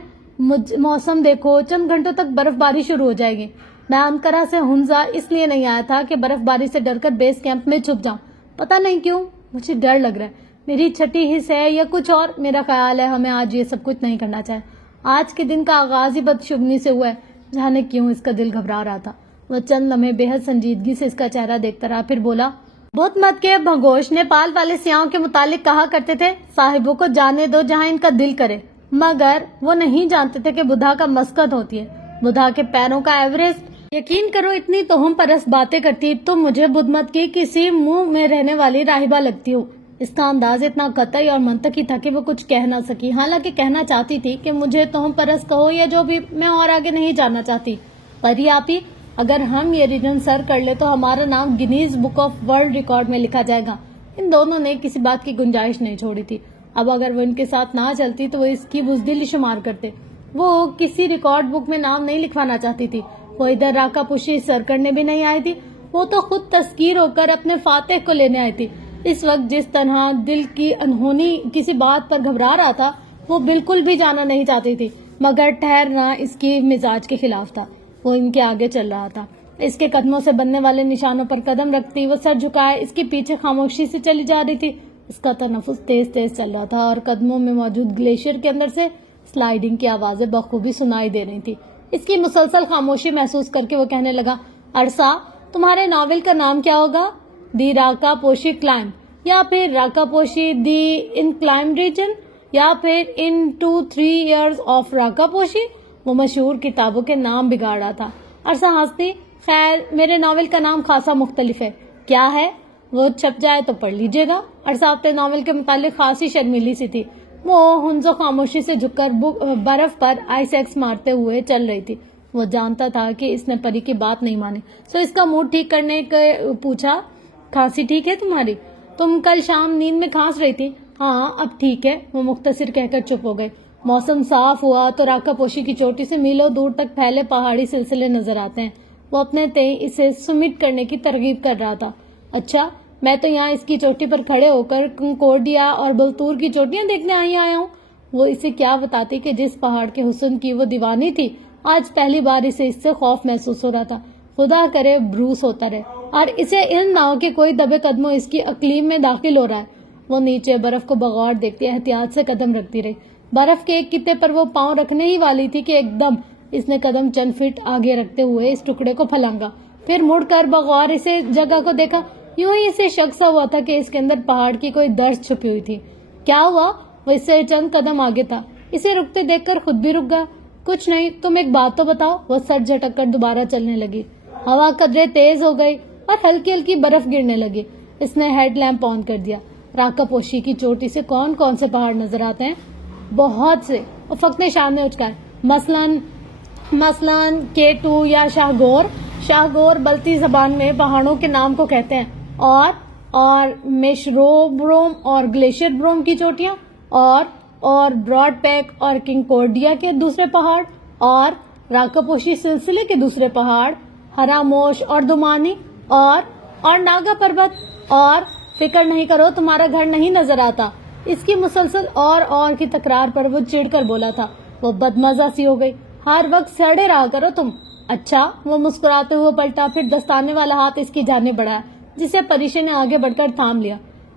موسم دیکھو، چند گھنٹوں تک برف باری شروع ہو جائے گی۔ میں انقرہ سے ہنزا اس لیے نہیں آیا تھا کہ برف باری سے ڈر کر بیس کیمپ میں چھپ جاؤں۔ پتہ نہیں کیوں مجھے ڈر لگ رہا ہے، میری چھٹی حص ہے یا کچھ اور۔ میرا خیال ہے ہمیں آج یہ سب کچھ نہیں کرنا چاہیے۔ آج کے دن کا آغاز ہی بدشگنی سے ہوا ہے۔ جانے کیوں اس کا دل گھبرا رہا تھا۔ وہ چند لمحے بے حد سنجیدگی سے اس کا چہرہ دیکھتا رہا، پھر بولا، بہت مت کے بھگوش نیپال والے سیاحوں کے متعلق کہا کرتے تھے، صاحبوں کو جانے دو جہاں ان کا دل کرے، مگر وہ نہیں جانتے تھے کہ بدھا کا مسکت ہوتی ہے، بدھا کے پیروں کا ایوریسٹ۔ یقین کرو اتنی توہم پرست باتیں کرتی تم مجھے بدھ مت کی کسی منہ میں رہنے والی راہبہ لگتی ہو۔ اس کا انداز اتنا قطعی اور منطقی تھا کہ وہ کچھ کہہ نہ سکی، حالانکہ کہنا چاہتی تھی کہ مجھے توہم پرست کہو یا جو بھی، میں اور آگے نہیں جاننا چاہتی۔ پری آپی، اگر ہم یہ ریجن سر کر لے تو ہمارا نام Guinness book of world record میں لکھا جائے گا۔ ان دونوں نے کسی بات کی گنجائش نہیں چھوڑی تھی۔ اب اگر وہ ان کے ساتھ نہ چلتی تو وہ اس کی بزدلی شمار کرتے۔ وہ کسی ریکارڈ بک میں نام نہیں لکھوانا چاہتی تھی، وہ ادھر راکا پوشی سر کرنے بھی نہیں آئی تھی، وہ تو خود تذکیر ہو کر اپنے فاتح کو لینے آئی تھی۔ اس وقت جس طرح دل کی انہونی کسی بات پر گھبرا رہا تھا، وہ بالکل بھی جانا نہیں چاہتی تھی، مگر ٹھہرنا اس کی مزاج کے خلاف تھا۔ وہ ان کے آگے چل رہا تھا، اس کے قدموں سے بننے والے نشانوں پر قدم رکھتی وہ سر جھکائے اس کے پیچھے خاموشی سے چلی جا رہی تھی۔ اس کا تنفس تیز تیز چل رہا تھا اور قدموں میں موجود گلیشیئر کے اندر سے سلائیڈنگ کی آوازیں بخوبی سنائی دے رہی تھی۔ اس کی مسلسل خاموشی محسوس کر کے وہ کہنے لگا، عرصہ، تمہارے ناول کا نام کیا ہوگا؟ دی راکا پوشی کلائم، یا پھر راکا پوشی دی انکلائم ریجن، یا پھر ان 2-3 years آف راکا پوشی۔ وہ مشہور کتابوں کے نام بگاڑا تھا۔ عرصہ ہنستی، خیر میرے ناول کا نام خاصا مختلف ہے۔ کیا ہے؟ وہ چھپ جائے تو پڑھ لیجیے گا۔ عرصہ اپنے ناول کے متعلق خاصی شرمیلی سی تھی۔ وہ ہنزو خاموشی سے جھک کر برف پر آئس ایکس مارتے ہوئے چل رہی تھی۔ وہ جانتا تھا کہ اس نے پری کی بات نہیں مانی، سو اس کا موڈ ٹھیک کرنے کے پوچھا، کھانسی ٹھیک ہے تمہاری؟ تم کل شام نیند میں کھانس رہی تھی۔ ہاں اب ٹھیک ہے، وہ مختصر کہہ کر چپ ہو گئے۔ موسم صاف ہوا تو راکا پوشی کی چوٹی سے میلوں دور تک پھیلے پہاڑی سلسلے نظر آتے ہیں۔ وہ اپنے تئیں اسے سمٹ کرنے کی ترغیب کر رہا تھا۔ اچھا، میں تو یہاں اس کی چوٹی پر کھڑے ہو کر کنکورڈیا اور بلتور کی چوٹیاں دیکھنے آیا ہوں۔ وہ اسے کیا بتاتی کہ جس پہاڑ کے حسن کی وہ دیوانی تھی، آج پہلی بار اسے اس سے خوف محسوس ہو رہا تھا۔ خدا کرے بروس ہوتا رہے اور اسے علم نہ ہو کہ کوئی دبے قدموں اس کی اقلیم میں داخل ہو رہا ہے۔ وہ نیچے برف کو بغور دیکھتی احتیاط سے قدم رکھتی رہی۔ برف کے ایک کتے پر وہ پاؤں رکھنے ہی والی تھی کہ ایک دم اس نے قدم چند فٹ آگے رکھتے ہوئے اس ٹکڑے کو پھلانگا، پھر مڑ کر بغور اسے جگہ کو دیکھا۔ یوں ہی اسے شک سا ہوا تھا کہ اس کے اندر پہاڑ کی کوئی درس چھپی ہوئی تھی۔ کیا ہوا؟ وہ اس سے چند قدم آگے تھا۔ اسے رکتے دیکھ کر خود بھی رک گیا۔ کچھ نہیں، تم ایک بات تو بتاؤ۔ وہ سر جھٹک کر دوبارہ چلنے لگی۔ ہوا قدرے تیز ہو گئی اور ہلکی ہلکی برف گرنے لگی۔ اس نے ہیڈ لیمپ آن کر دیا۔ راکا پوشی کی چوٹی سے کون کون سے پہاڑ نظر آتے ہیں؟ بہت سے۔ افق نے سامنے اچکائے۔ مثلاً K2 یا شاہگور بلتی زبان میں پہاڑوں کے نام کو کہتے ہیں، اور میشروبروم اور گلیشیر بروم کی چوٹیاں، اور براڈ پیک اور کنکورڈیا کے دوسرے پہاڑ، اور راکا پوشی سلسلے کے دوسرے پہاڑ، ہراموش اور دمانی، اور ناگا پربت، اور فکر نہیں کرو تمہارا گھر نہیں نظر آتا۔ اس کی مسلسل اور کی تکرار پر وہ چڑ کر بولا تھا۔ وہ بدمزہ سی ہو گئی۔ ہر وقت سڑے رہا کرو تم۔ اچھا، وہ مسکراتے ہوئے پلٹا، پھر دستانے والا ہاتھ اس کی جانب بڑھایا، جسے پریشے نے آگے بڑھ کر تھام لیا۔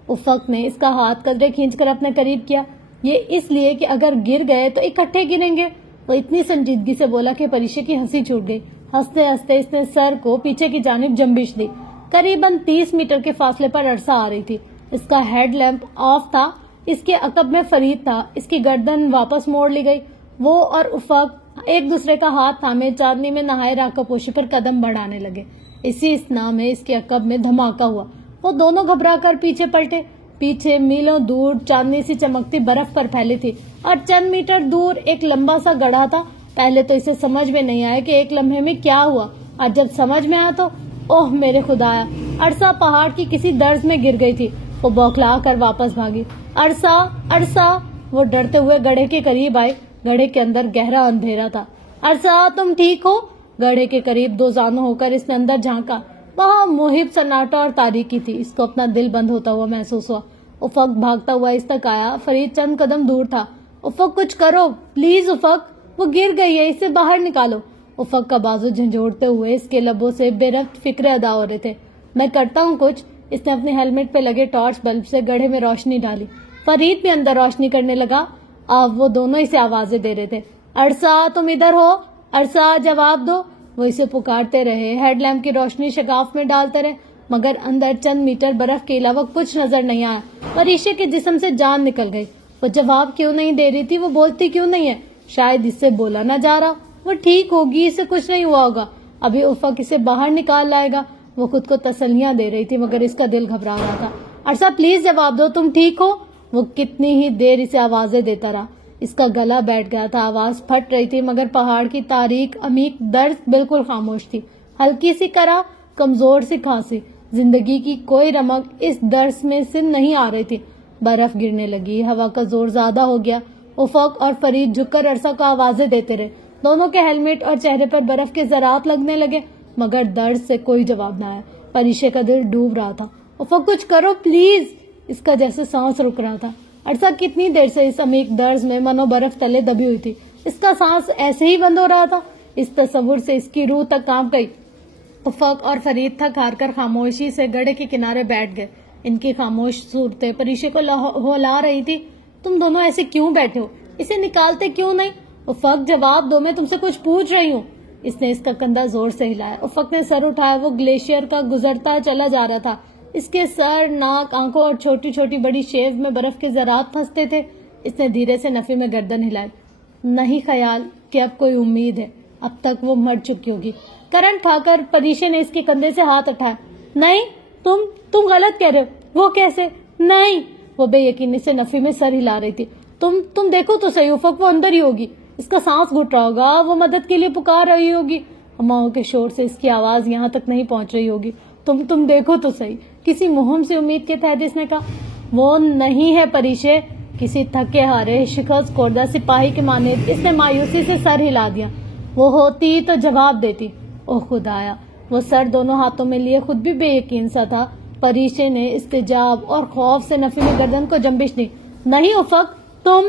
افق نے اس کا ہاتھ قدرے کھینچ کر اپنے قریب کیا۔ یہ اس لیے کہ اگر گر گئے تو اکٹھے گریں گے۔ وہ اتنی سنجیدگی سے بولا کہ پریشے کی ہنسی چھوٹ گئی۔ ہنستے ہنستے اس نے سر کو پیچھے کی جانب جنبش دی۔ قریباً 30 میٹر کے فاصلے پر عرصہ آ رہی تھی۔ اس کا ہیڈ لیمپ آف تھا۔ اس کے عقب میں فرید تھا۔ اس کی گردن واپس موڑ لی گئی۔ وہ اور افق ایک دوسرے کا ہاتھ تھامے چاندنی میں نہائے راکا پوشی پر قدم بڑھانے لگے۔ اسی اسنا میں اس کے عقب میں دھماکہ ہوا۔ وہ دونوں گھبرا کر پیچھے پلٹے۔ پیچھے میلوں دور چاندنی سی چمکتی برف پر پھیلی تھی اور چند میٹر دور ایک لمبا سا گڑھا تھا۔ پہلے تو اسے سمجھ میں نہیں آیا کہ ایک لمحے میں کیا ہوا، اور جب سمجھ میں آیا تو اوہ میرے خدایا، عرصہ پہاڑ کی کسی درز میں گر گئی تھی۔ وہ بوکھلا کر واپس بھاگی۔ عرصہ، وہ ڈرتے ہوئے گڑھے کے قریب آئے۔ گڑھے کے اندر گہرا اندھیرا تھا۔ عرصہ تم ٹھیک ہو؟ گڑھے کے قریب دو زانوں ہو کر اس نے اندر جھانکا۔ وہاں محب سناٹا اور تاریکی تھی۔ اس کو اپنا دل بند ہوتا ہوا محسوس ہوا۔ افق بھاگتا ہوا اس تک آیا۔ فرید چند قدم دور تھا۔ افق کچھ کرو پلیز افق، وہ گر گئی ہے، اسے باہر نکالو۔ افق کا بازو جھنجھوڑتے ہوئے اس کے لبوں سے بے ربط فکرے ادا ہو رہے تھے۔ میں کرتا ہوں کچھ۔ اس نے اپنے ہیلمٹ پہ لگے ٹارچ بلب سے گڑھے میں روشنی ڈالی۔ فرید بھی اندر روشنی کرنے لگا۔ اب وہ دونوں اسے آوازیں دے رہے تھے۔ عرصہ تم ادھر ہو؟ عرصہ جواب دو۔ وہ اسے پکارتے رہے، ہیڈ لیمپ کی روشنی شگاف میں ڈالتے رہے، مگر اندر چند میٹر برف کے علاوہ کچھ نظر نہیں آیا۔ پریشے کے جسم سے جان نکل گئی۔ وہ جواب کیوں نہیں دے رہی تھی؟ وہ بولتی کیوں نہیں ہے؟ شاید اس سے بولا نہ جا رہا۔ وہ ٹھیک ہوگی، اسے کچھ نہیں ہوا ہوگا، ابھی افق اسے باہر نکال لائے گا۔ وہ خود کو تسلیاں دے رہی تھی، مگر اس کا دل گھبرا رہا تھا۔ عرصہ پلیز جواب دو، تم ٹھیک ہو؟ وہ کتنی ہی دیر اسے آوازیں دیتا رہا۔ اس کا گلا بیٹھ گیا تھا، آواز پھٹ رہی تھی، مگر پہاڑ کی تاریک عمیق درد بالکل خاموش تھی۔ ہلکی سی کرا، کمزور سی کھانسی، زندگی کی کوئی رمق اس درس میں سے نہیں آ رہی تھی۔ برف گرنے لگی، ہوا کا زور زیادہ ہو گیا۔ افق اور فرید جھک کر عرصہ کو آوازیں دیتے رہے۔ دونوں کے ہیلمٹ اور چہرے پر برف کے ذرات لگنے لگے، مگر درد سے کوئی جواب نہ آیا۔ پریشے کا دل ڈوب رہا تھا۔ افق کچھ کرو پلیز، اس کا جیسے سانس رک رہا تھا۔ عرصہ کتنی دیر سے اس عمیق درز میں منو برف تلے دبی ہوئی تھی۔ اس کا سانس ایسے ہی بند ہو رہا تھا۔ اس تصور سے اس کی روح تک کانپ گئی۔ افق اور فرید تھک ہار کر خاموشی سے گڑھے کے کنارے بیٹھ گئے۔ ان کی خاموش صورتیں پریشے کو ہلا رہی تھی۔ تم دونوں ایسے کیوں بیٹھے ہو؟ اسے نکالتے کیوں نہیں؟ افق جواب دو، میں تم سے کچھ پوچھ رہی ہوں۔ اس نے اس کا کندھا زور سے ہلایا۔ افق نے سر اٹھایا۔ وہ گلیشیئر کا گزرتا چلا جا رہا تھا۔ اس کے سر، ناک، آنکھوں اور چھوٹی چھوٹی بڑی شیو میں برف کے ذرات پھنستے تھے۔ اس نے دھیرے سے نفی میں گردن ہلائی۔ نہیں خیال کہ اب کوئی امید ہے، اب تک وہ مر چکی ہوگی۔ کرنٹ کھا کر پریشے نے اس کے کندھے سے ہاتھ اٹھایا۔ نہیں، تم غلط کہہ رہے ہو۔ وہ کیسے؟ نہیں، وہ بے یقینی سے نفی میں سر ہلا رہی تھی۔ تم دیکھو تو صحیح افق، وہ اندر ہی ہوگی، اس کا سانس گھٹ رہا ہوگا، وہ مدد کے لیے پکار رہی ہوگی۔ ہماؤں کے شور سے اس کی آواز یہاں تک نہیں پہنچ رہی ہوگی۔ تم دیکھو تو صحیح، کسی مہم سے امید کے تحت اس نے کہا۔ وہ نہیں ہے پریشے، کسی تھکے ہارے شکست خوردہ سپاہی کے مانند اس نے مایوسی سے سر ہلا دیا۔ وہ ہوتی تو جواب دیتی۔ اوہ خدایا، وہ سر دونوں ہاتھوں میں لیے خود بھی بے یقین سا تھا۔ پریشے نے استجاب اور خوف سے نفی میں گردن کو جنبش دی۔ نہیں افق، تم،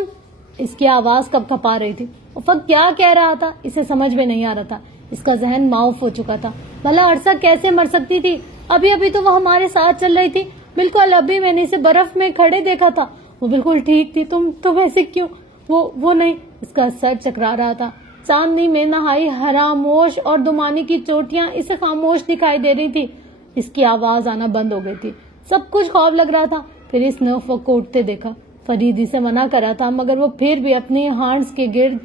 اس کی آواز کب کھپا رہی تھی۔ افق کیا کہہ رہا تھا اسے سمجھ میں نہیں آ رہا تھا۔ اس کا ذہن معاف ہو چکا تھا۔ بھلا عرصہ کیسے مر سکتی تھی؟ ابھی تو وہ ہمارے ساتھ چل رہی تھی، بالکل ابھی میں نے اسے برف میں کھڑے دیکھا تھا، وہ بالکل ٹھیک تھی۔ تم ایسے کیوں؟ وہ نہیں، اس کا سر چکرا رہا تھا۔ چاندنی میں نہائی حراموش اور دمانی کی چوٹیاں اسے خاموش دکھائی دے رہی تھی۔ اس کی آواز آنا بند ہو گئی تھی۔ سب کچھ خوف لگ رہا تھا۔ پھر اس نے افق کو اٹھتے دیکھا۔ فرید اسے منع کرا تھا مگر وہ پھر بھی اپنی ہانڈز کے گرد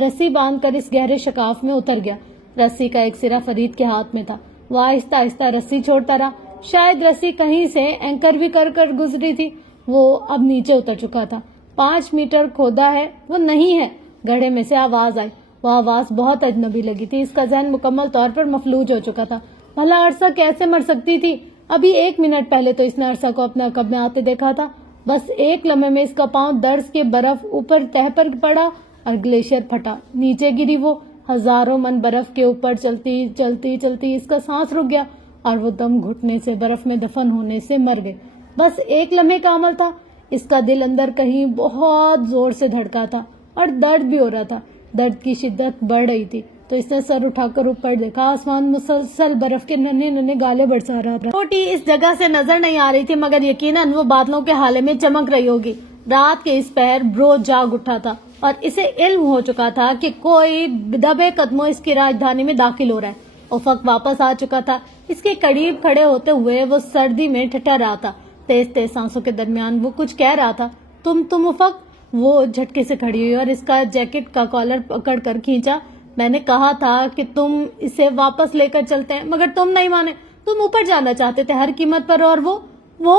رسی باندھ کر اس گہرے شکاف میں اتر گیا۔ رسی کا ایک سرا فرید کے ہاتھ میں تھا۔ وہ آہستہ آہستہ رسی چھوڑتا رہا۔ شاید رسی کہیں سے اینکر بھی کر گزری تھی۔ وہ اب نیچے اتر چکا تھا۔ 5 میٹر کھودا ہے، وہ نہیں ہے۔ گڑھے میں سے آواز آئی۔ وہ آواز بہت اجنبی لگی تھی۔ اس کا ذہن مکمل طور پر مفلوج ہو چکا تھا۔ بھلا عرصہ کیسے مر سکتی تھی؟ ابھی 1 منٹ پہلے تو اس نے عرصہ کو اپنے عقب میں آتے دیکھا تھا۔ بس ایک لمحے میں اس کا پاؤں درز کے برف اوپر تہ پر پڑا اور گلیشیئر پھٹا، نیچے گری۔ وہ ہزاروں من برف کے اوپر چلتی اس کا سانس رک گیا اور وہ دم گھٹنے سے برف میں دفن ہونے سے مر گئے۔ بس ایک لمحے کا عمل تھا۔ اس کا دل اندر کہیں بہت زور سے دھڑکا تھا اور درد بھی ہو رہا تھا۔ درد کی شدت بڑھ رہی تھی تو اس نے سر اٹھا کر اوپر دیکھا۔ آسمان مسلسل برف کے ننھے گالے برسا رہا تھا۔ چھوٹی اس جگہ سے نظر نہیں آ رہی تھی مگر یقیناً وہ بادلوں کے حالے میں چمک رہی ہوگی۔ رات کے اس پہر برو جاگ اٹھا تھا اور اسے علم ہو چکا تھا کہ کوئی دبے قدموں اس کی راجدھانی میں داخل ہو رہا ہے۔ افق واپس آ چکا تھا۔ اس کے قریب کھڑے ہوتے ہوئے وہ سردی میں ٹھٹر رہا تھا۔ تیز سانسوں کے درمیان وہ کچھ کہہ رہا تھا۔ تم افق؟ وہ جھٹکے سے کھڑی ہوئی اور اس کا جیکٹ کا کالر پکڑ کر کھینچا۔ میں نے کہا تھا کہ تم اسے واپس لے کر چلتے ہیں مگر تم نہیں مانے۔ تم اوپر جانا چاہتے تھے ہر قیمت پر اور وہ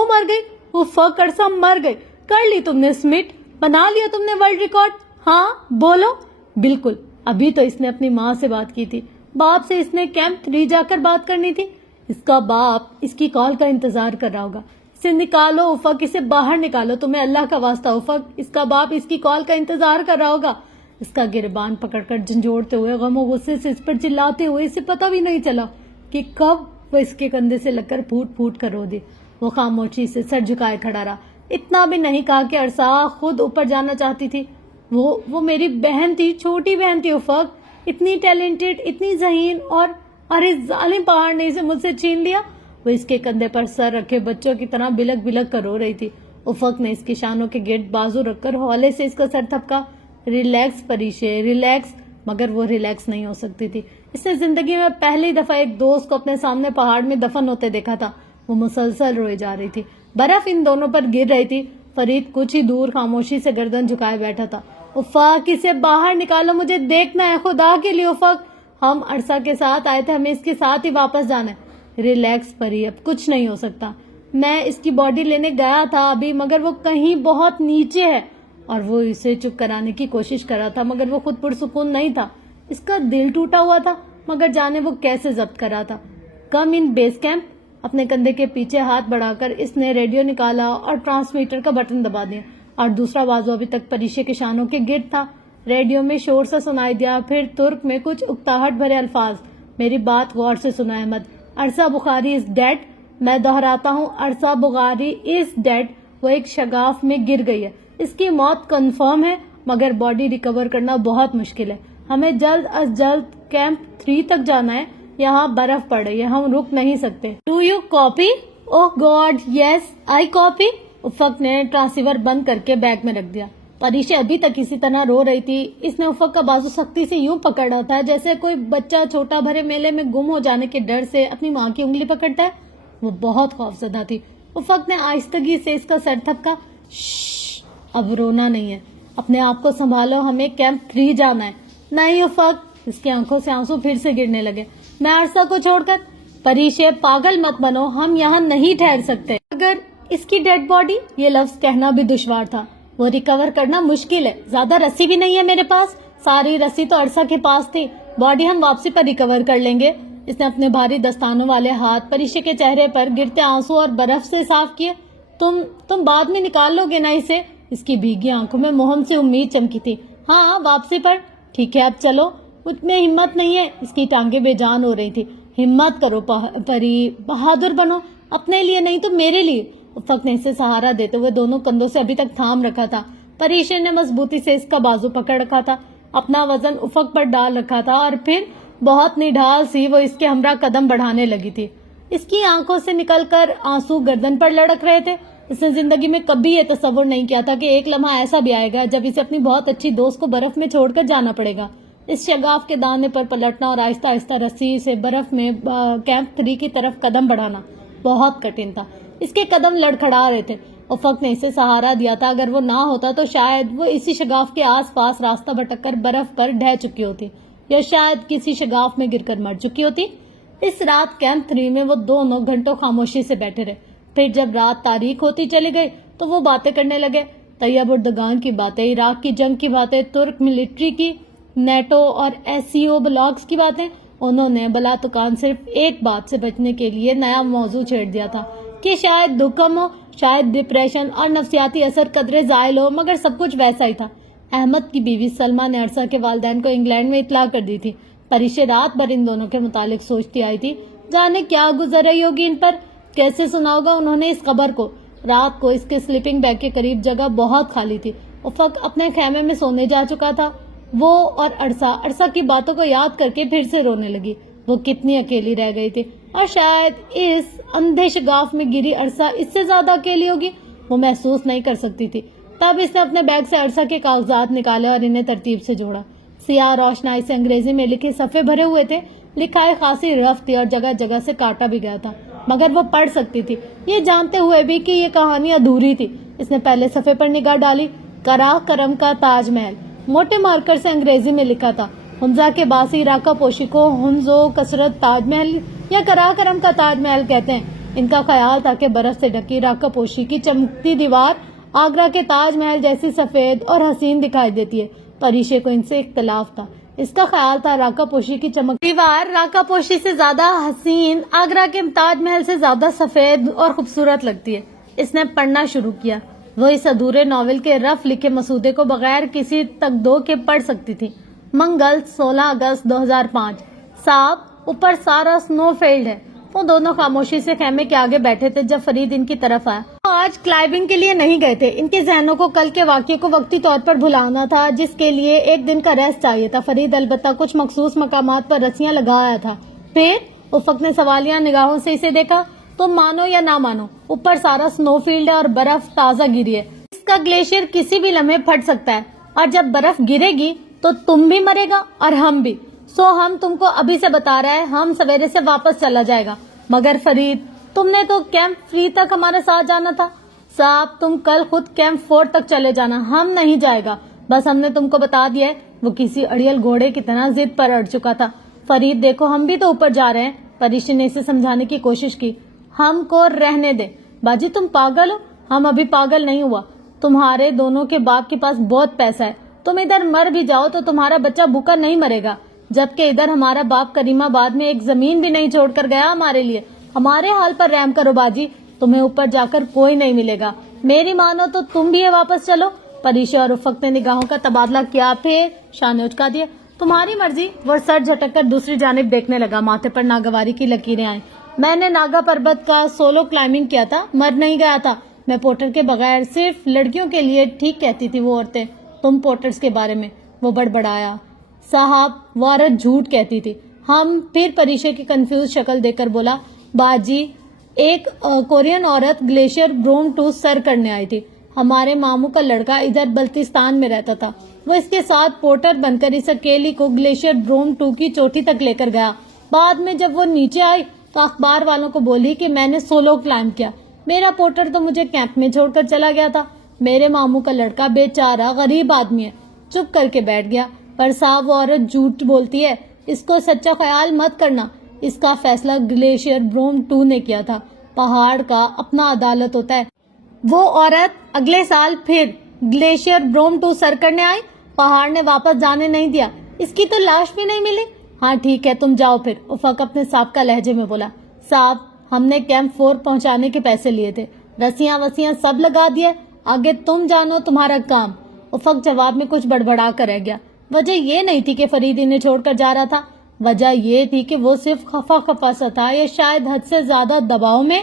مر گئی۔ افق، عرصہ مر گئی۔ کر لی تم نے سمٹ، بنا لیا تم نے ورلڈ ریکارڈ۔ ہاں بولو۔ بالکل، ابھی تو اس نے اپنی ماں سے بات کی تھی، باپ سے اس نے کیمپ 3 جا کر بات کرنی تھی۔ اس کا باپ اس کی کال کا انتظار کر رہا ہوگا۔ اسے نکالو افق، اسے باہر نکالو، تمہیں اللہ کا واسطہ افق، اس کا باپ اس کی کال کا انتظار کر رہا ہوگا۔ اس کا گریبان پکڑ کر جھنجھوڑتے ہوئے، غم و غصے سے اس پر چلاتے ہوئے اسے پتہ بھی نہیں چلا کہ کب وہ اس کے کندھے سے لگ کر پھوٹ کر رو دی۔ وہ خاموشی سے سر جھکائے کھڑا رہا۔ اتنا بھی نہیں کہا کہ عرصہ خود اوپر جانا چاہتی تھی۔ وہ میری بہن تھی، چھوٹی بہن تھی افق، اتنی ٹیلنٹڈ، اتنی ذہین، اور اس ظالم پہاڑ نے اسے مجھ سے چھین لیا۔ وہ اس کے کندھے پر سر رکھے بچوں کی طرح بلک کر رو رہی تھی۔ افق نے اس کی شانوں کے گرد بازو رکھ کر ہولے سے اس کا سر تھپکا۔ Relax پریشے، relax. مگر وہ ریلیکس نہیں ہو سکتی تھی۔ اس نے زندگی میں پہلی دفعہ ایک دوست کو اپنے سامنے پہاڑ میں دفن ہوتے دیکھا تھا۔ وہ مسلسل روئے جا رہی تھی۔ برف ان دونوں پر گر رہی تھی۔ فرید کچھ ہی دور خاموشی سے گردن جھکائے بیٹھا تھا۔ افق، اسے باہر نکالو، مجھے دیکھنا ہے، خدا کے لیے افق، ہم عرصہ کے ساتھ آئے تھے، ہمیں اس کے ساتھ ہی واپس جانا ہے۔ ریلیکس پری، اب کچھ نہیں ہو سکتا۔ میں اس کی باڈی لینے گیا تھا ابھی مگر وہ کہیں بہت نیچے ہے، اور وہ اسے چپ کرانے کی کوشش کر رہا تھا مگر وہ خود پرسکون نہیں تھا۔ اس کا دل ٹوٹا ہوا تھا مگر جانے وہ کیسے ضبط کر رہا تھا۔ کم ان بیس کیمپ۔ اپنے کندھے کے پیچھے ہاتھ بڑھا کر اس نے ریڈیو نکالا اور ٹرانسمیٹر کا بٹن دبا دیا، اور دوسرا بازو ابھی تک پریشے کے شانوں کے گرد تھا۔ ریڈیو میں شور سا سنائی دیا، پھر ترک میں کچھ اکتاہٹ بھرے الفاظ۔ میری بات غور سے سنو احمد، عرصہ بخاری از ڈیڈ۔ میں دہراتا ہوں، عرصہ بخاری از ڈیڈ۔ وہ ایک شگاف میں گر گئی ہے، اس کی موت کنفرم ہے مگر باڈی ریکور کرنا بہت مشکل ہے۔ ہمیں جلد از جلد کیمپ 3 تک جانا ہے، یہاں برف پڑ رہی ہے، ہم رک نہیں سکتے۔ Do you copy? Oh God, yes I copy. افق نے ٹرانسیور بند کر کے بیگ میں رکھ دیا۔ پریشے ابھی تک اسی طرح رو رہی تھی۔ اس نے افق کا بازو سختی سے یوں پکڑ رہا تھا جیسے کوئی بچہ چھوٹا بھرے میلے میں گم ہو جانے کے ڈر سے اپنی ماں کی انگلی پکڑتا ہے۔ وہ بہت خوفزدہ تھی۔ افق نے آہستگی سے اس کا سر تھپکا۔ شش، اب رونا نہیں ہے، اپنے آپ کو سنبھالو، ہمیں کیمپ 3 جانا ہے۔ نہیں افق، اس کی آنکھوں سے آنسو پھر سے گرنے لگے۔ میں عرصہ کو چھوڑ کر؟ پریشے، پاگل مت بنو، ہم یہاں نہیں ٹھہر سکتے۔ اگر اس کی ڈیڈ باڈی، یہ لفظ کہنا بھی دشوار تھا، وہ ریکور کرنا مشکل ہے، زیادہ رسی بھی نہیں ہے میرے پاس، ساری رسی تو عرصہ کے پاس تھی، باڈی ہم واپسی پر ریکور کر لیں گے۔ اس نے اپنے بھاری دستانوں والے ہاتھ پریشے کے چہرے پر گرتے آنسو اور برف سے صاف کیے۔ تم بعد میں نکال لو گے نا اسے؟ اس کی بھیگی آنکھوں میں مہم سے امید چمکی تھی۔ ہاں، واپسی پر۔ ٹھیک ہے، اب چلو۔ مجھ میں ہمت نہیں ہے، اس کی ٹانگیں بے جان ہو رہی تھی۔ ہمت کرو پری، بہادر بنو، اپنے لیے نہیں تو میرے لیے۔ افق نے اسے سہارا دیتے ہوئے دونوں کندھوں سے ابھی تک تھام رکھا تھا۔ پریشے نے مضبوطی سے اس کا بازو پکڑ رکھا تھا، اپنا وزن افق پر ڈال رکھا تھا، اور پھر بہت نڈھال سی وہ اس کے ہمراہ قدم بڑھانے لگی تھی۔ اس کی آنکھوں سے نکل کر آنسو گردن پر لڑک رہے تھے۔ اس نے زندگی میں کبھی یہ تصور نہیں کیا تھا کہ ایک لمحہ ایسا بھی آئے گا جب اسے اپنی بہت اچھی دوست کو برف میں چھوڑ کر جانا پڑے گا۔ اس شگاف کے دانے پر پلٹنا اور آہستہ آہستہ رسی سے برف میں کیمپ 3 کی طرف قدم بڑھانا بہت کٹھن تھا۔ اس کے قدم لڑکھڑا رہے تھے۔ افق نے اسے سہارا دیا تھا، اگر وہ نہ ہوتا تو شاید وہ اسی شگاف کے آس پاس راستہ بھٹک کر برف پر ڈھہ چکی ہوتی، یا شاید کسی شگاف میں گر کر مر چکی ہوتی۔ اس رات کیمپ 3 میں وہ دونوں گھنٹوں خاموشی سے بیٹھے رہے۔ پھر جب رات تاریک ہوتی چلی گئی تو وہ باتیں کرنے لگے، طیب اردگان کی باتیں، عراق کی جنگ کی باتیں، ترک ملٹری کی، نیٹو اور SCO بلاکس کی باتیں۔ انہوں نے بلا تکان صرف ایک بات سے بچنے کے لیے نیا موضوع چھیڑ دیا تھا کہ شاید دکم ہو، شاید ڈپریشن اور نفسیاتی اثر قدرے زائل ہو، مگر سب کچھ ویسا ہی تھا۔ احمد کی بیوی سلمہ نے عرصہ کے والدین کو انگلینڈ میں اطلاع کر دی تھی۔ پریشے رات بھر ان دونوں کے متعلق سوچتی آئی تھی، جانے کیا گزر رہی ہوگی ان پر، کیسے سنا ہوگا انہوں نے اس خبر کو۔ رات کو اس کے سلیپنگ بیگ کے قریب جگہ بہت خالی تھی۔ افق اپنے خیمے میں سونے جا چکا تھا۔ وہ اور عرصہ کی باتوں کو یاد کر کے پھر سے رونے لگی۔ وہ کتنی اکیلی رہ گئی تھی، اور شاید اس اندھے شگاف میں گری عرصہ اس سے زیادہ اکیلی ہوگی۔ وہ محسوس نہیں کر سکتی تھی۔ تب اس نے اپنے بیگ سے عرصہ کے کاغذات نکالے اور انہیں ترتیب سے جوڑا۔ سیاہ روشنائی سے انگریزی میں لکھے صفحے بھرے ہوئے تھے، لکھائی خاصی رف تھی اور جگہ جگہ سے کاٹا بھی گیا تھا، مگر وہ پڑھ سکتی تھی، یہ جانتے ہوئے بھی کہ یہ کہانی ادھوری تھی۔ اس نے پہلے صفحے پر نگاہ ڈالی۔ کرا کرم کا تاج محل، موٹے مارکر سے انگریزی میں لکھا تھا۔ حمزہ کے باسی راکا پوشی کو ہنز و کثرت تاج محل یا کرا کرم کا تاج محل کہتے ہیں۔ ان کا خیال تھا کہ برف سے ڈھکی راکا پوشی کی چمکتی دیوار آگرہ کے تاج محل جیسی سفید اور حسین دکھائی دیتی ہے۔ پریشے کو ان سے اختلاف تھا۔ اس کا خیال تھا راکا پوشی کی چمکتی دیوار راکا پوشی سے زیادہ حسین، آگرہ کے تاج محل سے زیادہ سفید اور خوبصورت لگتی ہے۔ اس نے پڑھنا شروع کیا۔ وہ اس ادھورے ناول کے رف لکھے مسودے کو بغیر کسی تگدو کے پڑھ سکتی تھی۔ منگل 16 اگست 2005۔ صاحب، اوپر سارا سنو فیلڈ ہے۔ وہ دونوں خاموشی سے خیمے کے آگے بیٹھے تھے جب فرید ان کی طرف آیا۔ وہ آج کلائمبنگ کے لیے نہیں گئے تھے۔ ان کے ذہنوں کو کل کے واقعے کو وقتی طور پر بھلانا تھا، جس کے لیے ایک دن کا ریسٹ چاہیے تھا۔ فرید البتہ کچھ مخصوص مقامات پر رسیاں لگا آیا تھا۔ پھر افق نے سوالیہ نگاہوں سے اسے دیکھا۔ تم مانو یا نہ مانو، اوپر سارا سنو فیلڈ ہے اور برف تازہ گری ہے۔ اس کا گلیشیئر کسی بھی لمحے پھٹ سکتا ہے، اور جب برف گرے گی تو تم بھی مرے گا اور ہم بھی۔ سو ہم تم کو ابھی سے بتا رہے ہیں، ہم سویرے سے واپس چلا جائے گا۔ مگر فرید، تم نے تو کیمپ 3 تک ہمارے ساتھ جانا تھا۔ صاحب، تم کل خود کیمپ 4 تک چلے جانا، ہم نہیں جائے گا، بس ہم نے تم کو بتا دیا ہے۔ وہ کسی اڑیل گھوڑے کی طرح ضد پر اڑ چکا تھا۔ فرید دیکھو، ہم بھی تو اوپر جا رہے ہیں۔ پریشی نے اسے سمجھانے کی کوشش کی۔ ہم کو رہنے دے باجی، تم پاگل ہو؟ ہم ابھی پاگل نہیں ہوا۔ تمہارے دونوں کے باپ کے پاس بہت پیسہ ہے، تم ادھر مر بھی جاؤ تو تمہارا بچہ بھوکا نہیں مرے گا، جبکہ ادھر ہمارا باپ کریم آباد میں ایک زمین بھی نہیں چھوڑ کر گیا ہمارے لیے۔ ہمارے حال پر رحم کرو باجی، تمہیں اوپر جا کر کوئی نہیں ملے گا۔ میری مانو تو تم بھی واپس چلو۔ پریشا اور افق نے نگاہوں کا تبادلہ کیا، پھر شانے اچکا دیا۔ تمہاری مرضی۔ وہ سر جھٹک کر دوسری جانب دیکھنے لگا۔ ماتھے پر ناگواری کی لکیریں آئیں۔ میں نے ناگا پربت کا سولو کلائمبنگ کیا تھا، مر نہیں گیا تھا۔ میں پورٹر کے بغیر صرف لڑکیوں کے لیے ٹھیک کہتی تھی وہ عورتیں۔ تم پورٹرز کے بارے میں؟ وہ بڑبڑایا۔ صاحب، وہ عورت جھوٹ کہتی تھی۔ ہم پھر پریشا کی کنفیوز شکل دیکھ کر بولا، باجی، ایک کورین عورت گلیشیئر بروم 2 سر کرنے آئی تھی۔ ہمارے ماموں کا لڑکا ادھر بلتستان میں رہتا تھا، وہ اس کے ساتھ پورٹر بن کر اس اکیلی کو گلیشیئر بروم 2 کی چوٹی تک لے کر گیا۔ بعد میں جب وہ نیچے آئی تو اخبار والوں کو بولی کہ میں نے سولو کلائم کیا، میرا پورٹر تو مجھے کیمپ میں چھوڑ کر چلا گیا تھا، میرے ماموں کا لڑکا بیچارہ غریب آدمی ہے۔ چپ کر کے بیٹھ گیا۔ پر صاحب وہ عورت جھوٹ بولتی ہے، اس کو سچا خیال مت کرنا، اس کا فیصلہ گلیشیئر بروم 2 نے کیا تھا، پہاڑ کا اپنا عدالت ہوتا ہے۔ وہ عورت اگلے سال پھر گلیشیئر بروم 2 سر کرنے آئی، پہاڑ نے واپس جانے نہیں دیا، اس کی تو لاش بھی نہیں ملی۔ ہاں ٹھیک ہے تم جاؤ پھر، افق اپنے سابقہ لہجے میں بولا۔ صاحب ہم نے کیمپ 4 پہنچانے کے پیسے لیے تھے، رسیاں وسیاں سب لگا دیا، آگے تم جانو تمہارا کام۔ افق جواب میں کچھ بڑبڑا کر رہ گیا۔ وجہ یہ نہیں تھی کہ فرید انہیں چھوڑ کر جا رہا تھا، وجہ یہ تھی کہ وہ صرف خفا سا تھا یا شاید حد سے زیادہ دباؤ میں۔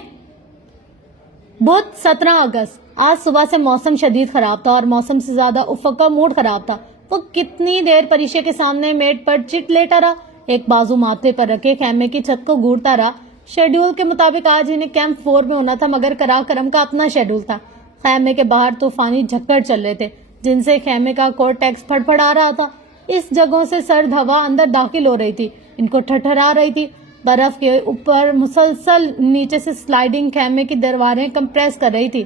بدھ 17 اگست، آج صبح سے موسم شدید خراب تھا اور موسم سے زیادہ افق کا موڈ خراب تھا۔ وہ کتنی دیر پریشے کے سامنے میٹ پر چٹ لیٹا رہا، ایک بازو ماتھے پر رکھے خیمے کی چھت کو گھورتا رہا۔ شیڈول کے مطابق آج انہیں کیمپ 4 میں ہونا تھا، مگر کراکرم کا اپنا شیڈول تھا۔ خیمے کے باہر طوفانی جھکڑ چل رہے تھے جن سے خیمے کا کورٹیکس پھڑپڑا رہا تھا۔ اس جگہوں سے سرد ہوا اندر داخل ہو رہی تھی، ان کو ٹھٹھرا رہی تھی۔ برف کے اوپر مسلسل نیچے سے سلائیڈنگ خیمے کی دیواریں کمپریس کر رہی تھی۔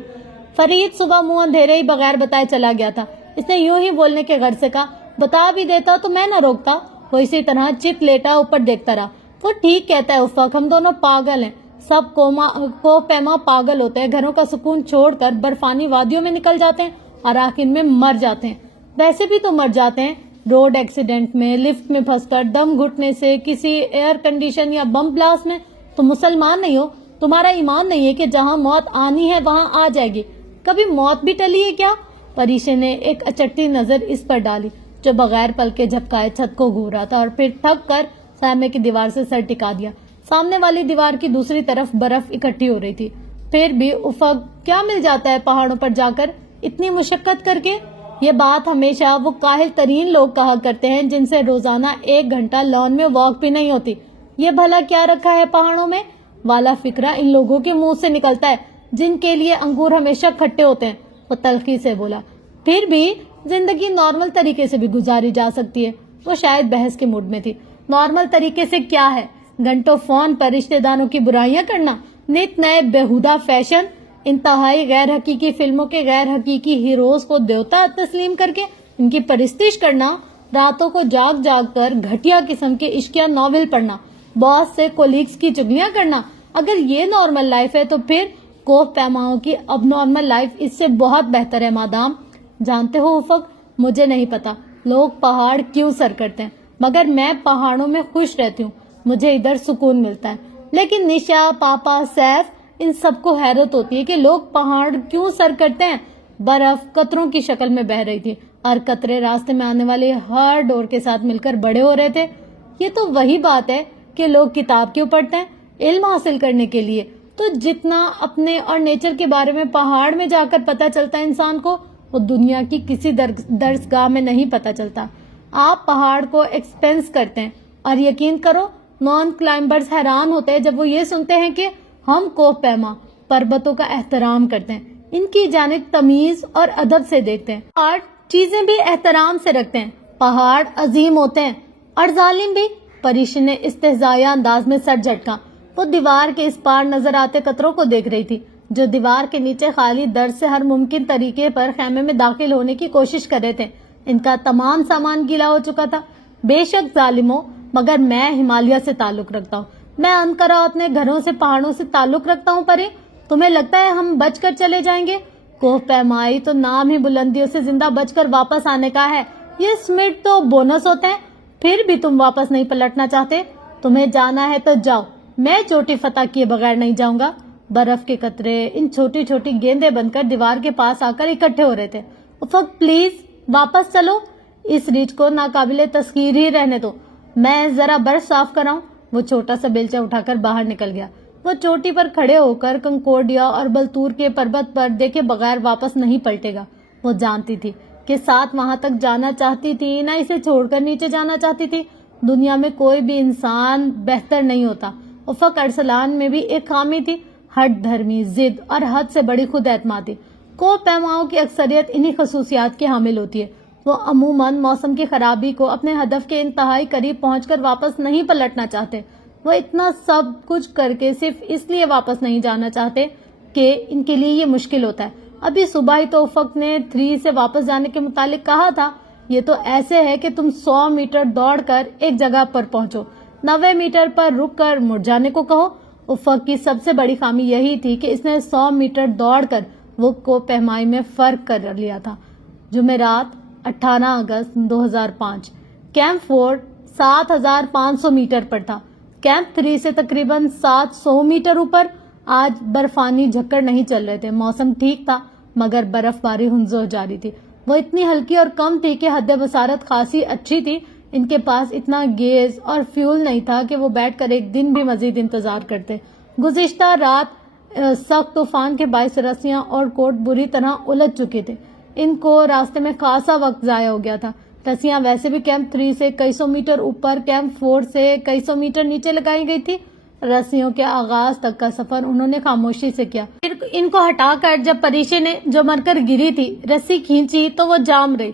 فرید صبح منہ اندھیرے ہی بغیر بتائے چلا گیا تھا۔ اس نے یوں ہی بولنے کے غرض سے کہا، بتا بھی دیتا تو میں نہ روکتا۔ وہ اسی طرح چت لیٹا اوپر دیکھتا رہا۔ وہ ٹھیک کہتا ہے افق، ہم دونوں پاگل ہیں، سب کوہ پیما پاگل ہوتے ہیں، گھروں کا سکون چھوڑ کر برفانی وادیوں میں نکل جاتے ہیں اور آخر میں مر جاتے ہیں۔ ویسے بھی تو مر جاتے ہیں، روڈ ایکسیڈنٹ میں، لفٹ میں پھنس کر، دم گھٹنے سے، کسی ایئر کنڈیشن یا بم بلاسٹ میں۔ تم مسلمان نہیں ہو، تمہارا ایمان نہیں ہے کہ جہاں موت آنی ہے وہاں آ جائے گی۔ کبھی موت بھی ٹلی ہے کیا؟ پریشے نے ایک اچٹتی نظر اس پر ڈالی جو بغیر پل کے جھپکائے چھت کو گھور رہا تھا، اور پھر تھک کر خیمے کی دیوار سے سر ٹکا دیا۔ سامنے والی دیوار کی دوسری طرف برف اکٹھی ہو رہی تھی۔ پھر بھی افق، کیا مل جاتا ہے پہاڑوں پر جا کر اتنی مشقت کر کے؟ یہ بات ہمیشہ وہ کاہل ترین لوگ کہا کرتے ہیں جن سے روزانہ 1 گھنٹہ لان میں واک بھی نہیں ہوتی۔ یہ بھلا کیا رکھا ہے پہاڑوں میں؟ والا فکرہ ان لوگوں کے منہ سے نکلتا ہے جن کے لیے انگور ہمیشہ کھٹے ہوتے ہیں، وہ تلخی سے بولا۔ پھر بھی زندگی نارمل طریقے سے بھی گزاری جا سکتی ہے۔ وہ شاید بحث کے موڈ میں تھی۔ نارمل طریقے سے کیا ہے؟ گھنٹوں فون پر رشتہ داروں کی برائیاں کرنا، نت نئے بےہودہ فیشن، انتہائی غیر حقیقی فلموں کے غیر حقیقی ہیروز کو دیوتا تسلیم کر کے ان کی پرستش کرنا، راتوں کو جاگ جاگ کر گھٹیا قسم کے عشقیہ ناول پڑھنا، باس سے کولیگز کی چگلیاں کرنا۔ اگر یہ نارمل لائف ہے تو پھر کوہ پیماؤں کی اب نارمل لائف اس سے بہت بہتر ہے مادام۔ جانتے ہو افق، مجھے نہیں پتا لوگ پہاڑ کیوں سر کرتے ہیں، مگر میں پہاڑوں میں خوش رہتی ہوں، مجھے ادھر سکون ملتا ہے۔ لیکن نشا، پاپا، سیف، ان سب کو حیرت ہوتی ہے کہ لوگ پہاڑ کیوں سر کرتے ہیں۔ برف قطروں کی شکل میں بہ رہی تھی اور قطرے راستے میں آنے والے ہر ڈور کے ساتھ مل کر بڑے ہو رہے تھے۔ یہ تو وہی بات ہے کہ لوگ کتاب کیوں پڑھتے ہیں؟ علم حاصل کرنے کے لیے۔ تو جتنا اپنے اور نیچر کے بارے میں پہاڑ میں جا کر پتہ چلتا ہے انسان کو، وہ دنیا کی کسی درسگاہ میں نہیں پتہ چلتا۔ آپ پہاڑ کو ایکسپینس کرتے ہیں اور یقین کرو نان کلائمبرز حیران ہوتے ہیں جب وہ یہ سنتے ہیں کہ ہم کوہ پیما پربتوں کا احترام کرتے ہیں، ان کی جانب تمیز اور ادب سے دیکھتے ہیں، اور چیزیں بھی احترام سے رکھتے ہیں۔ پہاڑ عظیم ہوتے ہیں اور ظالم بھی۔ پریشی نے استہزائیہ انداز میں سر جھٹکا۔ وہ دیوار کے اس پار نظر آتے قطروں کو دیکھ رہی تھی جو دیوار کے نیچے خالی در سے ہر ممکن طریقے پر خیمے میں داخل ہونے کی کوشش کر رہے تھے۔ ان کا تمام سامان گیلا ہو چکا تھا۔ بے شک ظالموں، مگر میں ہمالیہ سے تعلق رکھتا ہوں، میں انقرہ اپنے گھروں سے پہاڑوں سے تعلق رکھتا ہوں۔ پرے تمہیں لگتا ہے ہم بچ کر چلے جائیں گے؟ کوہ پیمائی تو نام ہی بلندیوں سے زندہ بچ کر واپس آنے کا ہے، یہ سمٹ تو بونس ہوتے ہیں۔ پھر بھی تم واپس نہیں پلٹنا چاہتے؟ تمہیں جانا ہے تو جاؤ، میں چوٹی فتح کیے بغیر نہیں جاؤں گا۔ برف کے قطرے ان چھوٹی چھوٹی گیندیں بن کر دیوار کے پاس آ کر اکٹھے ہو رہے تھے۔ افق پلیز واپس چلو، اس ریچھ کو ناقابل تسخیر ہی رہنے دو، میں ذرا برف صاف کراؤں۔ وہ چھوٹا سا بیلچہ اٹھا کر باہر نکل گیا۔ وہ چوٹی پر کھڑے ہو کر کنکورڈیا اور بلتور کے پربت پر دیکھے بغیر واپس نہیں پلٹے گا۔ وہ جانتی تھی کہ ساتھ وہاں تک جانا چاہتی تھی، نہ اسے چھوڑ کر نیچے جانا چاہتی تھی۔ دنیا میں کوئی بھی انسان بہتر نہیں ہوتا۔ افق ارسلان میں بھی ایک خامی تھی، ہٹ دھرمی، ضد اور حد سے بڑی خود اعتمادی۔ کوہ پیماؤں کی اکثریت انہی خصوصیات کی حامل ہوتی ہے۔ وہ عموماً موسم کی خرابی کو اپنے ہدف کے انتہائی قریب پہنچ کر واپس نہیں پلٹنا چاہتے۔ وہ اتنا سب کچھ کر کے صرف اس لیے واپس نہیں جانا چاہتے کہ ان کے لیے یہ مشکل ہوتا ہے. ابھی صبح ہی تو افق نے 3 سے واپس جانے کے متعلق کہا تھا. یہ تو ایسے ہے کہ تم 100 میٹر دوڑ کر ایک جگہ پر پہنچو، 90 میٹر پر رک کر مڑ جانے کو کہو. افق کی سب سے بڑی خامی یہی تھی کہ اس نے 100 میٹر دوڑ کر وہ کو پیمائی میں فرق کر لیا تھا. جمعرات 18 اگست 2005 کیمپ 4 7500 میٹر پر تھا. کیمپ 3 سے تقریباً 700 میٹر اوپر. آج برفانی جھکڑ نہیں چل رہے تھے، موسم ٹھیک تھا مگر برف باری ہنزو جاری تھی. وہ اتنی ہلکی اور کم تھی کہ حد بصارت خاصی اچھی تھی. ان کے پاس اتنا گیز اور فیول نہیں تھا کہ وہ بیٹھ کر ایک دن بھی مزید انتظار کرتے. گزشتہ رات سخت طوفان کے باعث رسیاں اور کوٹ بری طرح الجھ چکے تھے. ان کو راستے میں خاصا وقت ضائع ہو گیا تھا. رسیاں ویسے بھی کیمپ 3 سے کئی سو میٹر اوپر، کیمپ 4 سے کئی سو میٹر نیچے لگائی گئی تھی. رسیوں کے آغاز تک کا سفر انہوں نے خاموشی سے کیا. پھر ان کو ہٹا کر جب پریشے نے جو مر کر گری تھی رسی کھینچی تو وہ جام رہی.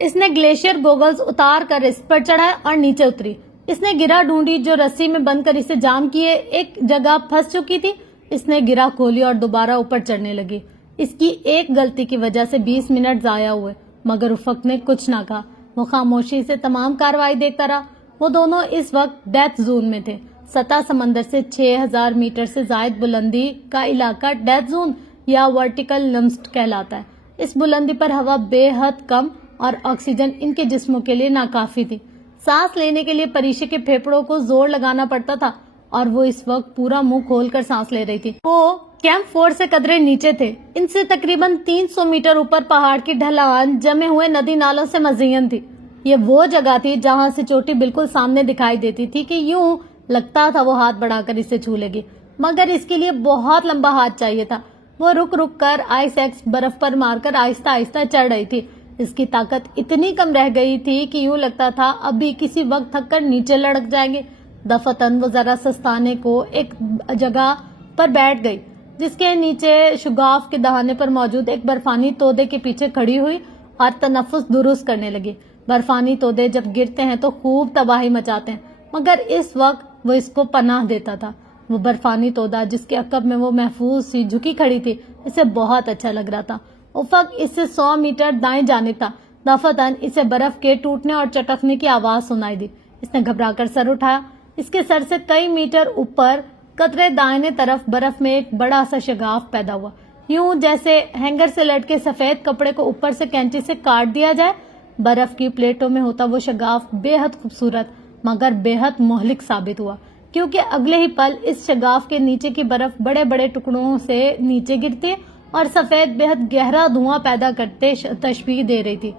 اس نے گلیشیئر گوگلز اتار کر اس پر چڑھا اور نیچے اتری. اس نے گرا ڈھونڈی جو رسی میں بند کر اسے جام کیے ایک جگہ پھنس چکی تھی. اس نے گرا کھولی اور دوبارہ اوپر چڑھنے لگی. اس کی ایک غلطی کی وجہ سے 20 منٹ ضائع ہوئے مگر افق نے کچھ نہ کہا. وہ خاموشی سے تمام کارروائی دیکھتا رہا. وہ دونوں اس وقت ڈیتھ زون میں تھے. سطح سمندر سے 6000 میٹر سے زائد بلندی کا علاقہ ڈیتھ زون یا ورٹیکل لمسٹ کہلاتا ہے. اس بلندی پر ہوا بے حد کم اور آکسیجن ان کے جسموں کے لیے ناکافی تھی. سانس لینے کے لیے پریشے کے پھیپڑوں کو زور لگانا پڑتا تھا اور وہ اس وقت پورا منہ کھول کر سانس لے رہی تھی. وہ کیمپ 4 سے قدرے نیچے تھے. ان سے تقریباً 300 میٹر اوپر پہاڑ کی ڈھلان جمے ہوئے ندی نالوں سے مزین تھی. یہ وہ جگہ تھی جہاں سے چوٹی بالکل سامنے دکھائی دیتی تھی کہ یوں لگتا تھا وہ ہاتھ بڑھا کر اسے چھو لے گی مگر اس کے لیے بہت لمبا ہاتھ چاہیے تھا. وہ رک رک کر آئس ایکس برف پر مار کر آہستہ آہستہ چڑھ رہی تھی. اس کی طاقت اتنی کم رہ گئی تھی کہ یوں لگتا تھا ابھی کسی وقت تھک کر نیچے لڑک جائیں گے. دفتن وہ ذرا سستانے کو ایک جگہ پر بیٹھ گئی جس کے نیچے شگاف کے دہانے پر موجود ایک برفانی تودے کے پیچھے کھڑی ہوئی اور تنفس درست کرنے لگی. برفانی تودے جب گرتے ہیں تو خوب تباہی مچاتے ہیں مگر اس وقت وہ اس کو پناہ دیتا تھا. وہ برفانی تودا جس کے عقب میں وہ محفوظ سی جھکی کھڑی تھی اسے بہت اچھا لگ رہا تھا. افق اس سے 100 میٹر دائیں جانب تھا. دفتن اسے برف کے ٹوٹنے اور چٹکنے کی آواز سنائی دی. اس نے گھبرا کر سر اٹھایا. اس کے سر سے کئی میٹر اوپر قطرے دائیں طرف برف میں ایک بڑا سا شگاف پیدا ہوا، یوں جیسے ہینگر سے لٹکے سفید کپڑے کو اوپر سے کینچی سے کاٹ دیا جائے. برف کی پلیٹوں میں ہوتا وہ شگاف بے حد خوبصورت مگر بے حد مہلک ثابت ہوا کیونکہ اگلے ہی پل اس شگاف کے نیچے کی برف بڑے بڑے ٹکڑوں سے نیچے گرتی اور سفید بے حد گہرا دھواں پیدا کرتے تشبیہ دے رہی تھی.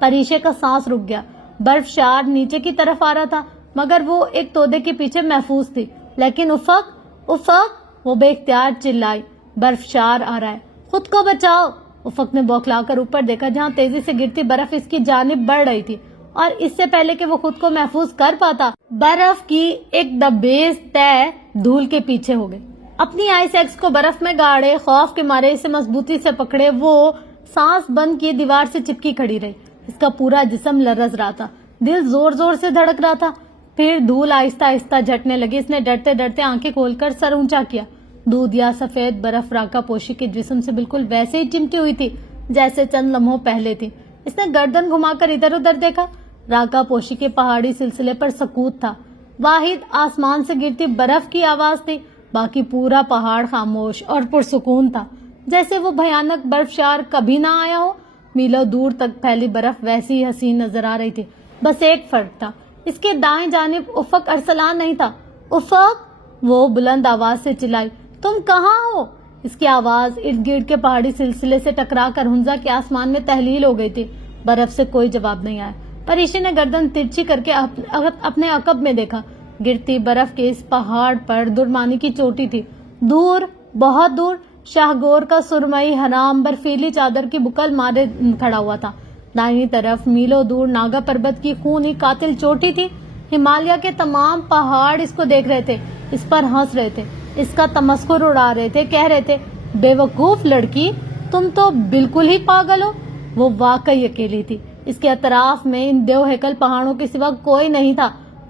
پریشے کا سانس رک گیا. برف شار نیچے کی طرف آ رہا تھا مگر وہ ایک تودے کے پیچھے محفوظ تھی. لیکن افق وہ بے اختیار چلائی، برف شار آ رہا ہے، خود کو بچاؤ. افق نے بوکھلا کر اوپر دیکھا جہاں تیزی سے گرتی برف اس کی جانب بڑھ رہی تھی اور اس سے پہلے کہ وہ خود کو محفوظ کر پاتا برف کی ایک دبیز طے دھول کے پیچھے ہو گئی. اپنی آئس ایکس کو برف میں گاڑے خوف کے مارے اسے مضبوطی سے پکڑے وہ سانس بند کیے دیوار سے چپکی کھڑی رہی. اس کا پورا جسم لرز رہا تھا، دل زور زور سے دھڑک رہا تھا. پھر دھول آہستہ آہستہ جھٹنے لگی. اس نے ڈرتے ڈرتے آنکھیں کھول کر سر اونچا کیا. دودھ یا سفید برف راکا پوشی کے جسم سے بالکل ویسے ہی چمٹی ہوئی تھی جیسے چند لمحوں پہلے تھی. اس نے گردن گھما کر ادھر ادھر دیکھا. راکا پوشی کے پہاڑی سلسلے پر سکوت تھا. واحد آسمان سے گرتی برف کی آواز تھی. باقی پورا پہاڑ خاموش اور پرسکون تھا جیسے وہ بھیانک برف شار کبھی نہ آیا ہو. میلوں دور تک پھیلی برف ویسی ہی حسین نظر آ رہی تھی. بس ایک فرق تھا، اس کے دائیں جانب افق ارسلان نہیں تھا. افق، وہ بلند آواز سے چلائی، تم کہاں ہو؟ اس کی آواز ارد گرد کے پہاڑی سلسلے سے ٹکرا کر ہنزا کے آسمان میں تحلیل ہو گئی تھی. برف سے کوئی جواب نہیں آیا. پریشی نے گردن ترچھی کر کے اپنے عقب میں دیکھا. گرتی برف کے اس پہاڑ پر درمانی کی چوٹی تھی. دور، بہت دور، شاہگور کا سرمئی حرام برفیلی چادر کی بکل مارے کھڑا ہوا تھا. دائیں طرف میلوں دور ناگا پربت کی خونی قاتل چوٹی تھی. ہمالیہ کے تمام پہاڑ اس کو دیکھ رہے تھے، اس پر ہنس رہے تھے، اس کا تمسخر اڑا رہے تھے، کہہ رہے تھے، بے وقوف لڑکی، تم تو بالکل ہی پاگل ہو. وہ واقعی اکیلی تھی. اس کے اطراف میں ان دیو ہیکل پہاڑوں کے سوا کوئی نہیں تھا.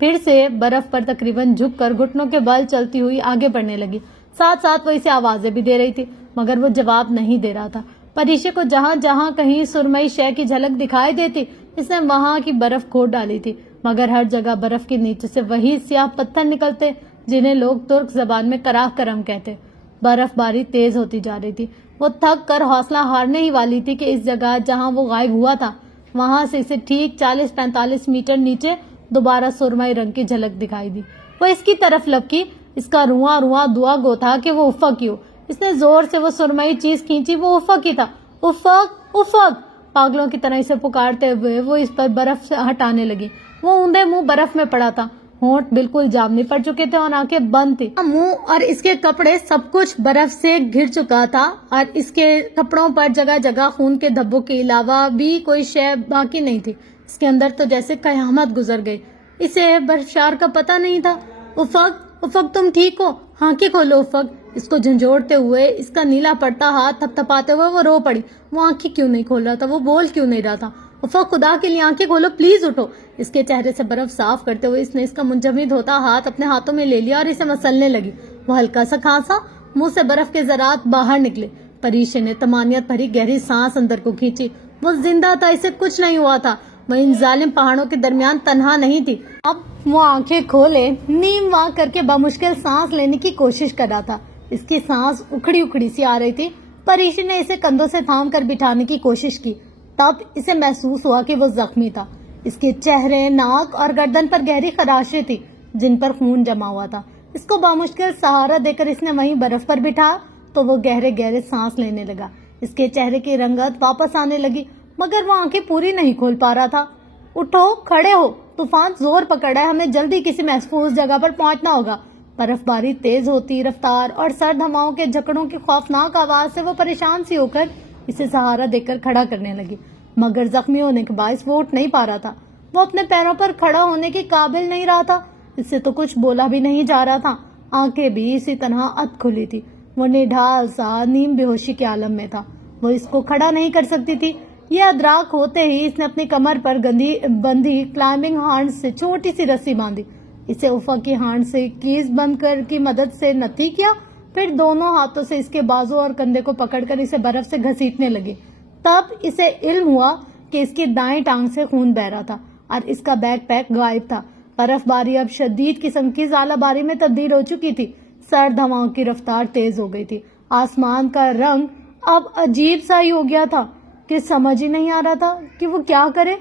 پھر سے برف پر تقریباً جھک کر گھٹنوں کے بل چلتی ہوئی آگے بڑھنے لگی. ساتھ ساتھ وہ اسے آوازیں بھی دے رہی تھی مگر وہ جواب نہیں دے رہا تھا. پریشے کو جہاں جہاں کہیں سرمئی شے کی جھلک دکھائی دیتی اس نے وہاں کی برف کھود ڈالی تھی مگر ہر جگہ برف کے نیچے سے وہی سیاہ پتھر نکلتے جنہیں لوگ ترک زبان میں کراہ کرم کہتے. برف باری تیز ہوتی جا رہی تھی. وہ تھک کر حوصلہ ہارنے ہی والی تھی کہ اس جگہ جہاں وہ غائب ہوا تھا وہاں سے اسے ٹھیک 40-45 میٹر نیچے دوبارہ سرمئی رنگ کی جھلک دکھائی دی. وہ اس کی طرف لپکی. اس کا رواں رواں دعا گو تھا کہ وہ افق ہی ہو. اس نے زور سے وہ سرمئی چیز کھینچی. وہ افق ہی تھا. افق افق پاگلوں کی طرح اسے پکارتے ہوئے وہ اس پر برف سے ہٹانے لگی. وہ اوندے منہ برف میں پڑا تھا. ہونٹ بالکل جامنی پڑ چکے تھے اور آنکھیں بند تھی. منہ اور اس کے کپڑے سب کچھ برف سے گھر چکا تھا اور اس کے کپڑوں پر جگہ جگہ خون کے دھبوں کے علاوہ بھی کوئی شے باقی نہیں تھی. اس کے اندر تو جیسے قیامت گزر گئی. اسے برفشار کا پتہ نہیں تھا. افق افق تم ٹھیک ہو؟ آنکھیں کھولو افق. اس کو جھنجھوڑتے ہوئے اس کا نیلا پڑتا ہاتھ تھپ تھپاتے ہوئے وہ رو پڑی. وہ آنکھیں کیوں نہیں کھول رہا تھا؟ وہ بول کیوں نہیں رہا تھا؟ افق خدا کے لیے آنکھیں کھولو پلیز اٹھو. اس کے چہرے سے برف صاف کرتے ہوئے اس نے اس کا منجمد ہوتا ہاتھ اپنے ہاتھوں میں لے لیا اور اسے مسلنے لگی. وہ ہلکا سا کھانسا. منہ سے برف کے ذرات باہر نکلے. پریشے نے تمانیت بھری گہری سانس اندر کو کھینچی. وہ زندہ تھا. اسے کچھ نہیں ہوا تھا. وہ ان ظالم پہاڑوں کے درمیان تنہا نہیں تھی. اب وہ آنکھیں کھولے نیم واں کر کے بمشکل سانس لینے کی کوشش کر رہا تھا. اس کی سانس اکھڑی اکھڑی سی آ رہی تھی. پریشی نے اسے کندھوں سے تھام کر بٹھانے کی کوشش کی. تب اسے محسوس ہوا کہ وہ زخمی تھا. اس کے چہرے، ناک اور گردن پر گہری خراشیں تھی جن پر خون جمع ہوا تھا. اس کو بامشکل سہارا دے کر اس نے وہیں برف پر بٹھا تو وہ گہرے گہرے سانس لینے لگا. اس کے چہرے کی رنگت واپس آنے لگی مگر وہ آنکھیں پوری نہیں کھول پا رہا تھا. اٹھو، کھڑے ہو. طوفان زور پکڑا ہے. ہمیں جلدی کسی محفوظ جگہ پر پہنچنا ہوگا. برف باری تیز ہوتی رفتار اور سرد ہواؤں کے جھکڑوں کی خوفناک آواز سے وہ پریشان سی ہو کر اسے سہارا دے کر کھڑا کرنے لگی مگر زخمی ہونے کے باعث وہ اٹھ نہیں پا رہا تھا. وہ اپنے پیروں پر کھڑا ہونے کے قابل نہیں رہا تھا. اس سے تو کچھ بولا بھی نہیں جا رہا تھا. آنکھیں بھی اسی طرح اد کھلی تھی. وہ نڈھال سا نیم بے ہوشی کے عالم میں تھا. وہ اس کو کھڑا نہیں کر سکتی تھی. یہ ادراک ہوتے ہی اس نے اپنی کمر پر بندھی کلائمبنگ ہارن سے چھوٹی سی رسی باندھی. اسے افق کی ہارن سے کیس بند کر کی مدد سے نتی کیا. پھر دونوں ہاتھوں سے اس کے بازو اور کندھے کو پکڑ کر اسے برف سے گھسیٹنے لگے. تب اسے علم ہوا کہ اس کی دائیں ٹانگ سے خون بہ رہا تھا اور اس کا بیک پیک غائب تھا. برف باری اب شدید قسم کی ژالہ باری میں تبدیل ہو چکی تھی. سرد ہواؤں کی رفتار تیز ہو گئی تھی. آسمان کا رنگ اب عجیب سا ہی ہو گیا تھا کہ سمجھ ہی نہیں آ رہا تھا کہ وہ کیا کرے.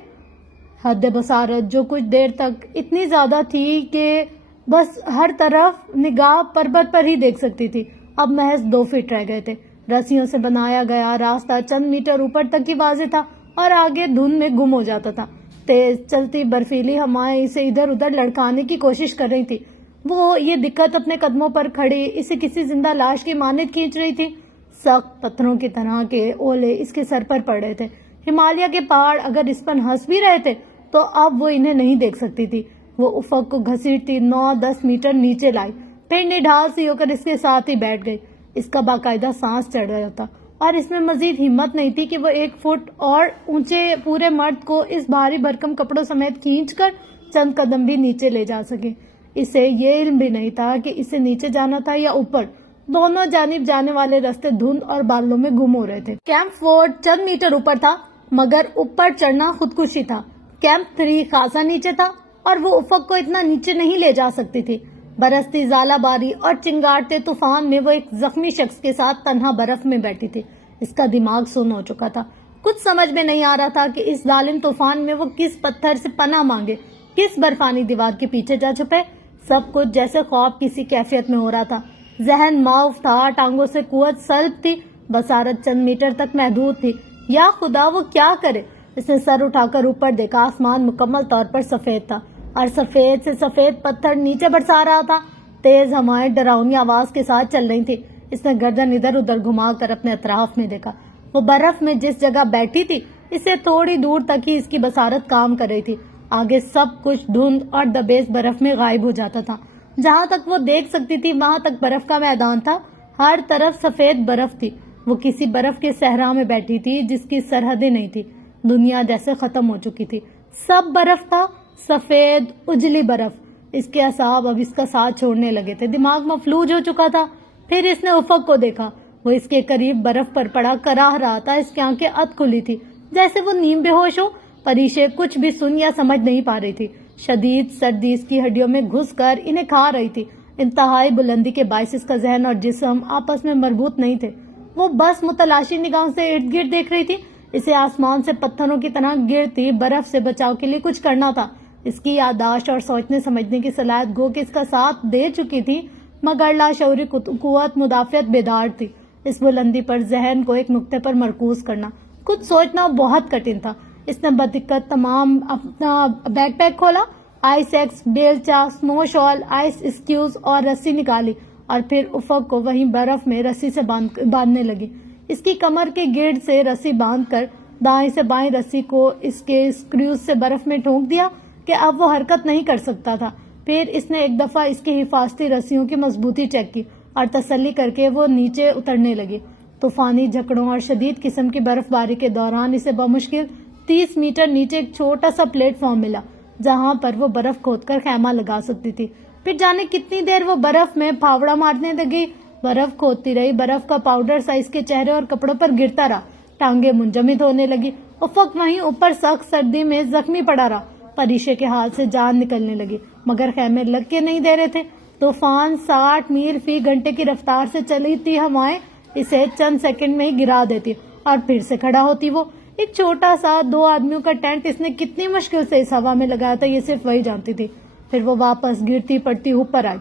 حد بصارت جو کچھ دیر تک اتنی زیادہ تھی کہ بس ہر طرف نگاہ پربت پر ہی دیکھ سکتی تھی اب محض 2 فٹ رہ گئے تھے. رسیوں سے بنایا گیا راستہ چند میٹر اوپر تک ہی واضح تھا اور آگے دھند میں گم ہو جاتا تھا. تیز چلتی برفیلی ہوائیں اسے ادھر ادھر لڑکانے کی کوشش کر رہی تھی. وہ یہ دقت اپنے قدموں پر کھڑی اسے کسی زندہ لاش کی مانند کھینچ رہی تھی. سخت پتھروں کی طرح کے اولے اس کے سر پر پڑ رہے تھے. ہمالیہ کے پہاڑ اگر اس پر ہنس بھی رہے تھے تو اب وہ انہیں نہیں دیکھ سکتی تھی. وہ افق کو گھسیٹتی 9-10 میٹر نیچے لائی. پھر نڈھال سی ہو کر اس کے ساتھ ہی بیٹھ گئی. اس کا باقاعدہ سانس چڑھ رہا تھا اور اس میں مزید ہمت نہیں تھی کہ وہ 1 فٹ اور اونچے پورے مرد کو اس بھاری بھرکم کپڑوں سمیت کھینچ کر چند قدم بھی نیچے لے جا سکے. اسے یہ علم بھی نہیں تھا کہ اسے نیچے جانا تھا یا اوپر. دونوں جانب جانے والے راستے دھند اور بالوں میں گم ہو رہے تھے. کیمپ 4 چند میٹر اوپر تھا مگر اوپر چڑھنا خودکشی تھا. کیمپ 3 خاصا نیچے تھا اور وہ افق کو اتنا نیچے نہیں لے جا سکتی تھی. برستی ژالہ باری اور چنگاڑتے طوفان میں وہ ایک زخمی شخص کے ساتھ تنہا برف میں بیٹھی تھی. اس کا دماغ سن ہو چکا تھا. کچھ سمجھ میں نہیں آ رہا تھا کہ اس ظالم طوفان میں وہ کس پتھر سے پناہ مانگے, کس برفانی دیوار کے پیچھے جا چھپے. سب کچھ جیسے خواب کسی کیفیت میں ہو رہا تھا. ذہن معاف تھا, ٹانگوں سے قوت سلب تھی, بصارت چند میٹر تک محدود تھی. یا خدا وہ کیا کرے. اس نے سر اٹھا کر اوپر دیکھا. آسمان مکمل طور پر سفید تھا اور سفید سے سفید پتھر نیچے برسا رہا تھا. تیز ہوائیں ڈراؤنی آواز کے ساتھ چل رہی تھی. اس نے گردن ادھر ادھر گھما کر اپنے اطراف میں دیکھا. وہ برف میں جس جگہ بیٹھی تھی اس سے تھوڑی دور تک ہی اس کی بصارت کام کر رہی تھی. آگے سب کچھ دھند اور دبیز برف میں غائب ہو جاتا تھا. جہاں تک وہ دیکھ سکتی تھی وہاں تک برف کا میدان تھا. ہر طرف سفید برف تھی. وہ کسی برف کے صحرا میں بیٹھی تھی جس کی سرحدیں نہیں تھی. دنیا جیسے ختم ہو چکی تھی. سب برف تھا, سفید اجلی برف. اس کے اعصاب اب اس کا ساتھ چھوڑنے لگے تھے، دماغ مفلوج ہو چکا تھا۔ پھر اس نے افق کو دیکھا، وہ اس کے قریب برف پر پڑا کراہ رہا تھا، اس کی آنکھیں اد کھلی تھی جیسے وہ نیم بے ہوش ہو۔ پریشے کچھ بھی سن یا سمجھ نہیں پا رہی تھی، شدید سردی اس کی ہڈیوں میں گھس کر انہیں کھا رہی تھی۔ انتہائی بلندی کے باعث اس کا ذہن اور جسم آپس میں مربوط نہیں تھے، وہ بس متلاشی نگاہوں سے ارد گرد دیکھ رہی تھی۔ اسے آسمان سے پتھروں کی طرح گرتی برف سے بچاؤ کے لیے کچھ کرنا تھا۔ اس کی یادداشت اور سوچنے سمجھنے کی صلاحیت گو کہ اس کا ساتھ دے چکی تھی، مگر لاشعوری قوت مدافعت بیدار تھی۔ اس بلندی پر ذہن کو ایک نقطے پر مرکوز کرنا، کچھ سوچنا بہت کٹھن تھا۔ اس نے بدقت تمام اپنا بیک پیک کھولا، آئس ایکس، بیلچا، سنو شال، آئس اسکیوز اور رسی نکالی اور پھر افق کو وہیں برف میں رسی سے باندھنے لگی۔ اس کی کمر کے گرد سے رسی باندھ کر دائیں سے بائیں رسی کو اس کے اسکریوز سے برف میں ٹھونک دیا کہ اب وہ حرکت نہیں کر سکتا تھا۔ پھر اس نے ایک دفعہ اس کی حفاظتی رسیوں کی مضبوطی چیک کی اور تسلی کر کے وہ نیچے اترنے لگی۔ طوفانی جھکڑوں اور شدید قسم کی برف باری کے دوران اسے بمشکل 30 میٹر نیچے ایک چھوٹا سا پلیٹ فارم ملا جہاں پر وہ برف کھود کر خیمہ لگا سکتی تھی۔ پھر جانے کتنی دیر وہ برف میں پھاوڑا مارنے لگی، برف کھودتی رہی، برف کا پاؤڈر سا اس کے چہرے اور کپڑوں پر گرتا رہا، ٹانگیں منجمد ہونے لگی۔ افق وہیں اوپر سخت سردی میں زخمی پڑا رہا، پریشے کے ہاتھ سے جان نکلنے لگی مگر خیمے لگ کے نہیں دے رہے تھے۔ طوفان 60 میل فی گھنٹے کی رفتار سے چلی تھی ہوائیں اسے چند سیکنڈ میں ہی گرا دیتی اور پھر سے کھڑا ہوتی۔ وہ ایک چھوٹا سا 2 آدمیوں کا ٹینٹ اس نے کتنی مشکل سے اس ہوا میں لگایا تھا، یہ صرف وہی جانتی تھی۔ پھر وہ واپس گرتی پڑتی اوپر آئی،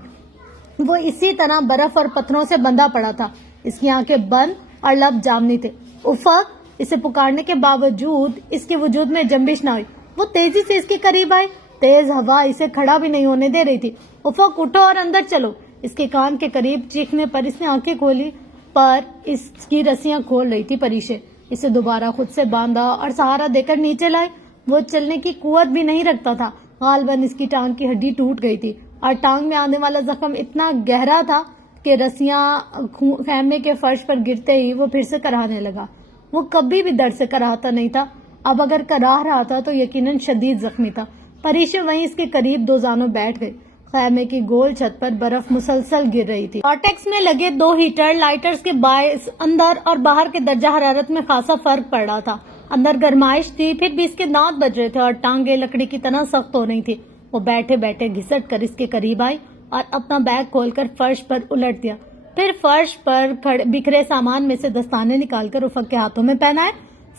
وہ اسی طرح برف اور پتھروں سے بندھا پڑا تھا، اس کی آنکھیں بند اور لب جامنی تھے۔ افق اسے پکارنے کے باوجود اس کے وجود میں جنبش نہ ہوئی، وہ تیزی سے اس کے قریب آئی، تیز ہوا اسے کھڑا بھی نہیں ہونے دے رہی تھی۔ افق اٹھو اور اندر چلو، اس کے کان کے قریب چیخنے پر اس نے آنکھیں کھولی، پر اس کی رسیاں کھول رہی تھی۔ پریشے اسے دوبارہ خود سے باندھا اور سہارا دے کر نیچے لائے۔ وہ چلنے کی قوت بھی نہیں رکھتا تھا، غالباً اس کی ٹانگ کی ہڈی ٹوٹ گئی تھی اور ٹانگ میں آنے والا زخم اتنا گہرا تھا کہ رسیاں خیمے کے فرش پر گرتے ہی وہ پھر سے کراہنے لگا۔ وہ کبھی بھی درد سے کراہتا نہیں تھا، اب اگر کراہ رہا تھا تو یقیناً شدید زخمی تھا۔ پریشے وہیں اس کے قریب 2 زانوں بیٹھ گئے۔ خیمے کی گول چھت پر برف مسلسل گر رہی تھی۔ کارٹیکس میں لگے 2 ہیٹر لائٹرز کے باعث اندر اور باہر کے درجہ حرارت میں خاصا فرق پڑ رہا تھا۔ اندر گرمائش تھی، پھر بھی اس کے دانت بج رہے تھے اور ٹانگیں لکڑی کی طرح سخت ہو رہی تھی۔ وہ بیٹھے بیٹھے گھسٹ کر اس کے قریب آئی اور اپنا بیگ کھول کر فرش پر الٹ دیا، پھر فرش پر بکھرے سامان میں سے دستانے نکال کر افق کے ہاتھوں میں پہنائے،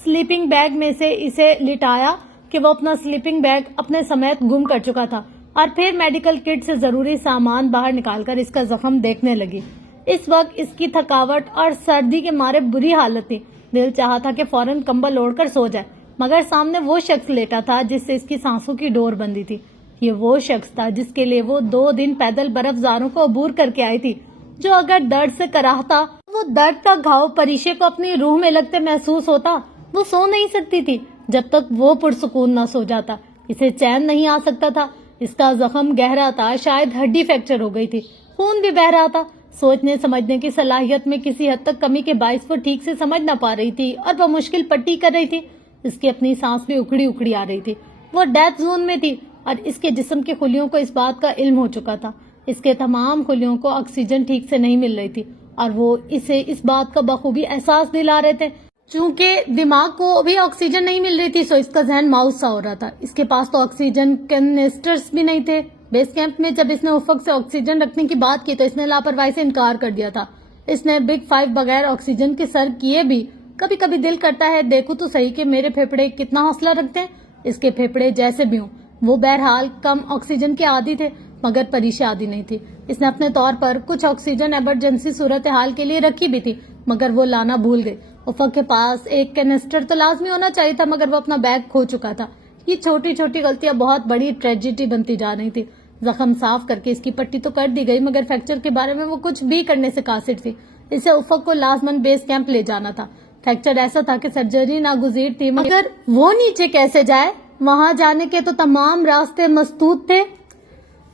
سلیپنگ بیگ میں سے اسے لٹایا کہ وہ اپنا سلیپنگ بیگ اپنے سمیت گم کر چکا تھا، اور پھر میڈیکل کٹ سے ضروری سامان باہر نکال کر اس کا زخم دیکھنے لگی۔ اس وقت اس کی تھکاوٹ اور سردی کے مارے بری حالت تھی، دل چاہا تھا کہ فوراً کمبل اوڑھ کر سو جائے، مگر سامنے وہ شخص لیٹا تھا جس سے اس کی سانسوں کی ڈور بندھی تھی۔ یہ وہ شخص تھا جس کے لیے وہ 2 دن پیدل برف زاروں کو عبور کر کے آئی تھی، جو اگر درد سے کراہتا، وہ درد کا گھاؤ پریشے کو اپنی روح میں لگتے محسوس ہوتا۔ وہ سو نہیں سکتی تھی جب تک وہ پرسکون نہ سو جاتا، اسے چین نہیں آ سکتا تھا۔ اس کا زخم گہرا تھا، شاید ہڈی فریکچر ہو گئی تھی، خون بھی بہہ رہا تھا۔ سوچنے سمجھنے کی صلاحیت میں کسی حد تک کمی کے باعث وہ ٹھیک سے سمجھ نہ پا رہی تھی اور وہ مشکل پٹی کر رہی تھی۔ اس کی اپنی سانس بھی اکھڑی اکھڑی آ رہی تھی، وہ ڈیتھ زون میں تھی اور اس کے جسم کے خلیوں کو اس بات کا علم ہو چکا تھا، اس کے تمام خلیوں کو آکسیجن ٹھیک سے نہیں مل رہی تھی اور وہ اسے اس بات کا بخوبی احساس دلا رہے تھے۔ چونکہ دماغ کو بھی آکسیجن نہیں مل رہی تھی، سو اس کا ذہن ماؤس سا ہو رہا تھا۔ اس کے پاس تو آکسیجن کینسٹرز بھی نہیں تھے۔ بیس کیمپ میں جب اس نے افق سے آکسیجن رکھنے کی بات کی تو اس نے لاپرواہی سے انکار کر دیا تھا۔ اس نے بگ 5 بغیر آکسیجن کے سر کیے بھی۔ کبھی کبھی دل کرتا ہے دیکھو تو صحیح کہ میرے پھیپھڑے کتنا حوصلہ رکھتے ہیں۔ اس کے پھیپھڑے جیسے بھی ہوں، وہ بہرحال کم آکسیجن کے عادی تھے، مگر پریشے عادی نہیں تھی۔ اس نے اپنے طور پر کچھ آکسیجن ایمرجنسی صورتحال کے لیے رکھی بھی تھی، مگر وہ لانا بھول گئی۔ افق کے پاس ایک کینسٹر تو لازمی ہونا چاہیے تھا، مگر وہ اپنا بیگ کھو چکا تھا۔ یہ چھوٹی چھوٹی غلطیاں بہت بڑی ٹریجڈی بنتی جا رہی تھی۔ زخم صاف کر کے اس کی پٹی تو کر دی گئی، مگر فریکچر کے بارے میں وہ کچھ بھی کرنے سے قاصر تھی۔ اسے افق کو لازماً بیس کیمپ لے جانا تھا۔ فریکچر ایسا تھا کہ سرجری ناگزیر تھی، مگر وہ نیچے کیسے جائے؟ وہاں جانے کے تو تمام راستے مسدود تھے۔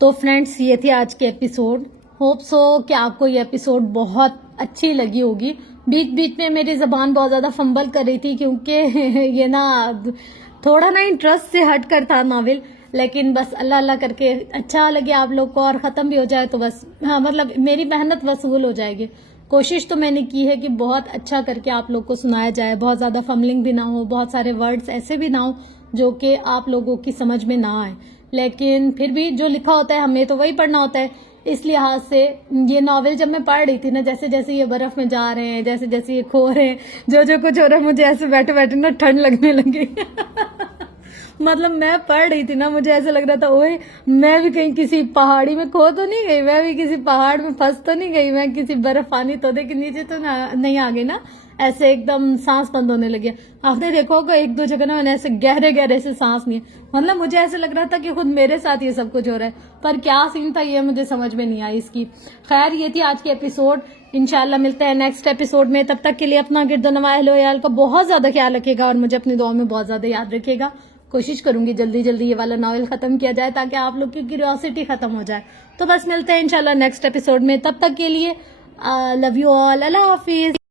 تو فرینڈس، یہ تھی آج کے ایپیسوڈ۔ ہوپ سو کہ آپ کو یہ ایپیسوڈ بہت اچھی لگی ہوگی۔ بیچ بیچ میں میری زبان بہت زیادہ فمبل کر رہی تھی کیونکہ یہ تھوڑا انٹرسٹ سے ہٹ کر تھا ناول، لیکن بس اللہ اللہ کر کے اچھا لگے آپ لوگ کو اور ختم بھی ہو جائے تو بس ہاں مطلب میری محنت وصول ہو جائے گی. کوشش تو میں نے کی ہے کہ بہت اچھا کر کے آپ لوگ کو سنایا جائے, بہت زیادہ فملنگ بھی نہ ہو, بہت سارے ورڈز ایسے بھی نہ ہو جو کہ آپ لوگوں کی سمجھ میں نہ آئے, لیکن پھر بھی جو لکھا ہوتا ہے ہمیں تو وہی پڑھنا ہوتا ہے. اس لحاظ سے یہ ناول جب میں پڑھ رہی تھی نا, جیسے جیسے یہ برف میں جا رہے ہیں, جیسے جیسے یہ کھو رہے ہیں, جو کچھ ہو رہا ہے, مجھے ایسے بیٹھے بیٹھے نا ٹھنڈ لگنے لگی. مطلب میں پڑھ رہی تھی نا, مجھے ایسا لگ رہا تھا اوئے میں بھی کہیں کسی پہاڑی میں کھو تو نہیں گئی, میں بھی کسی پہاڑ میں پھنس تو نہیں گئی, میں کسی برف پانی تودے کے نیچے تو نہیں آ گئی نا. ایسے ایک دم سانس بند ہونے لگی. آپ نے دیکھو کہ ایک دو جگہ نا میں نے ایسے گہرے گہرے سے سانس لیے, مطلب مجھے ایسے لگ رہا تھا کہ خود میرے ساتھ یہ سب کچھ ہو رہا ہے, پر کیا سین تھا یہ مجھے سمجھ میں نہیں آئی اس کی. خیر یہ تھی آج کی ایپیسوڈ. انشاءاللہ ملتے ہیں نیکسٹ ایپیسوڈ میں. تب تک کے لیے اپنا گرد و نواح اہل و عیال کا بہت زیادہ خیال رکھے گا اور مجھے اپنی دعاؤں میں بہت زیادہ یاد رکھے گا. کوشش کروں گی جلدی جلدی یہ والا ناول ختم کیا جائے تاکہ آپ لوگ کی کیوریوسٹی ختم ہو جائے. تو بس ملتے ہیں انشاءاللہ نیکسٹ ایپیسوڈ میں. تب تک کے لیے لو یو آل, اللہ حافظ.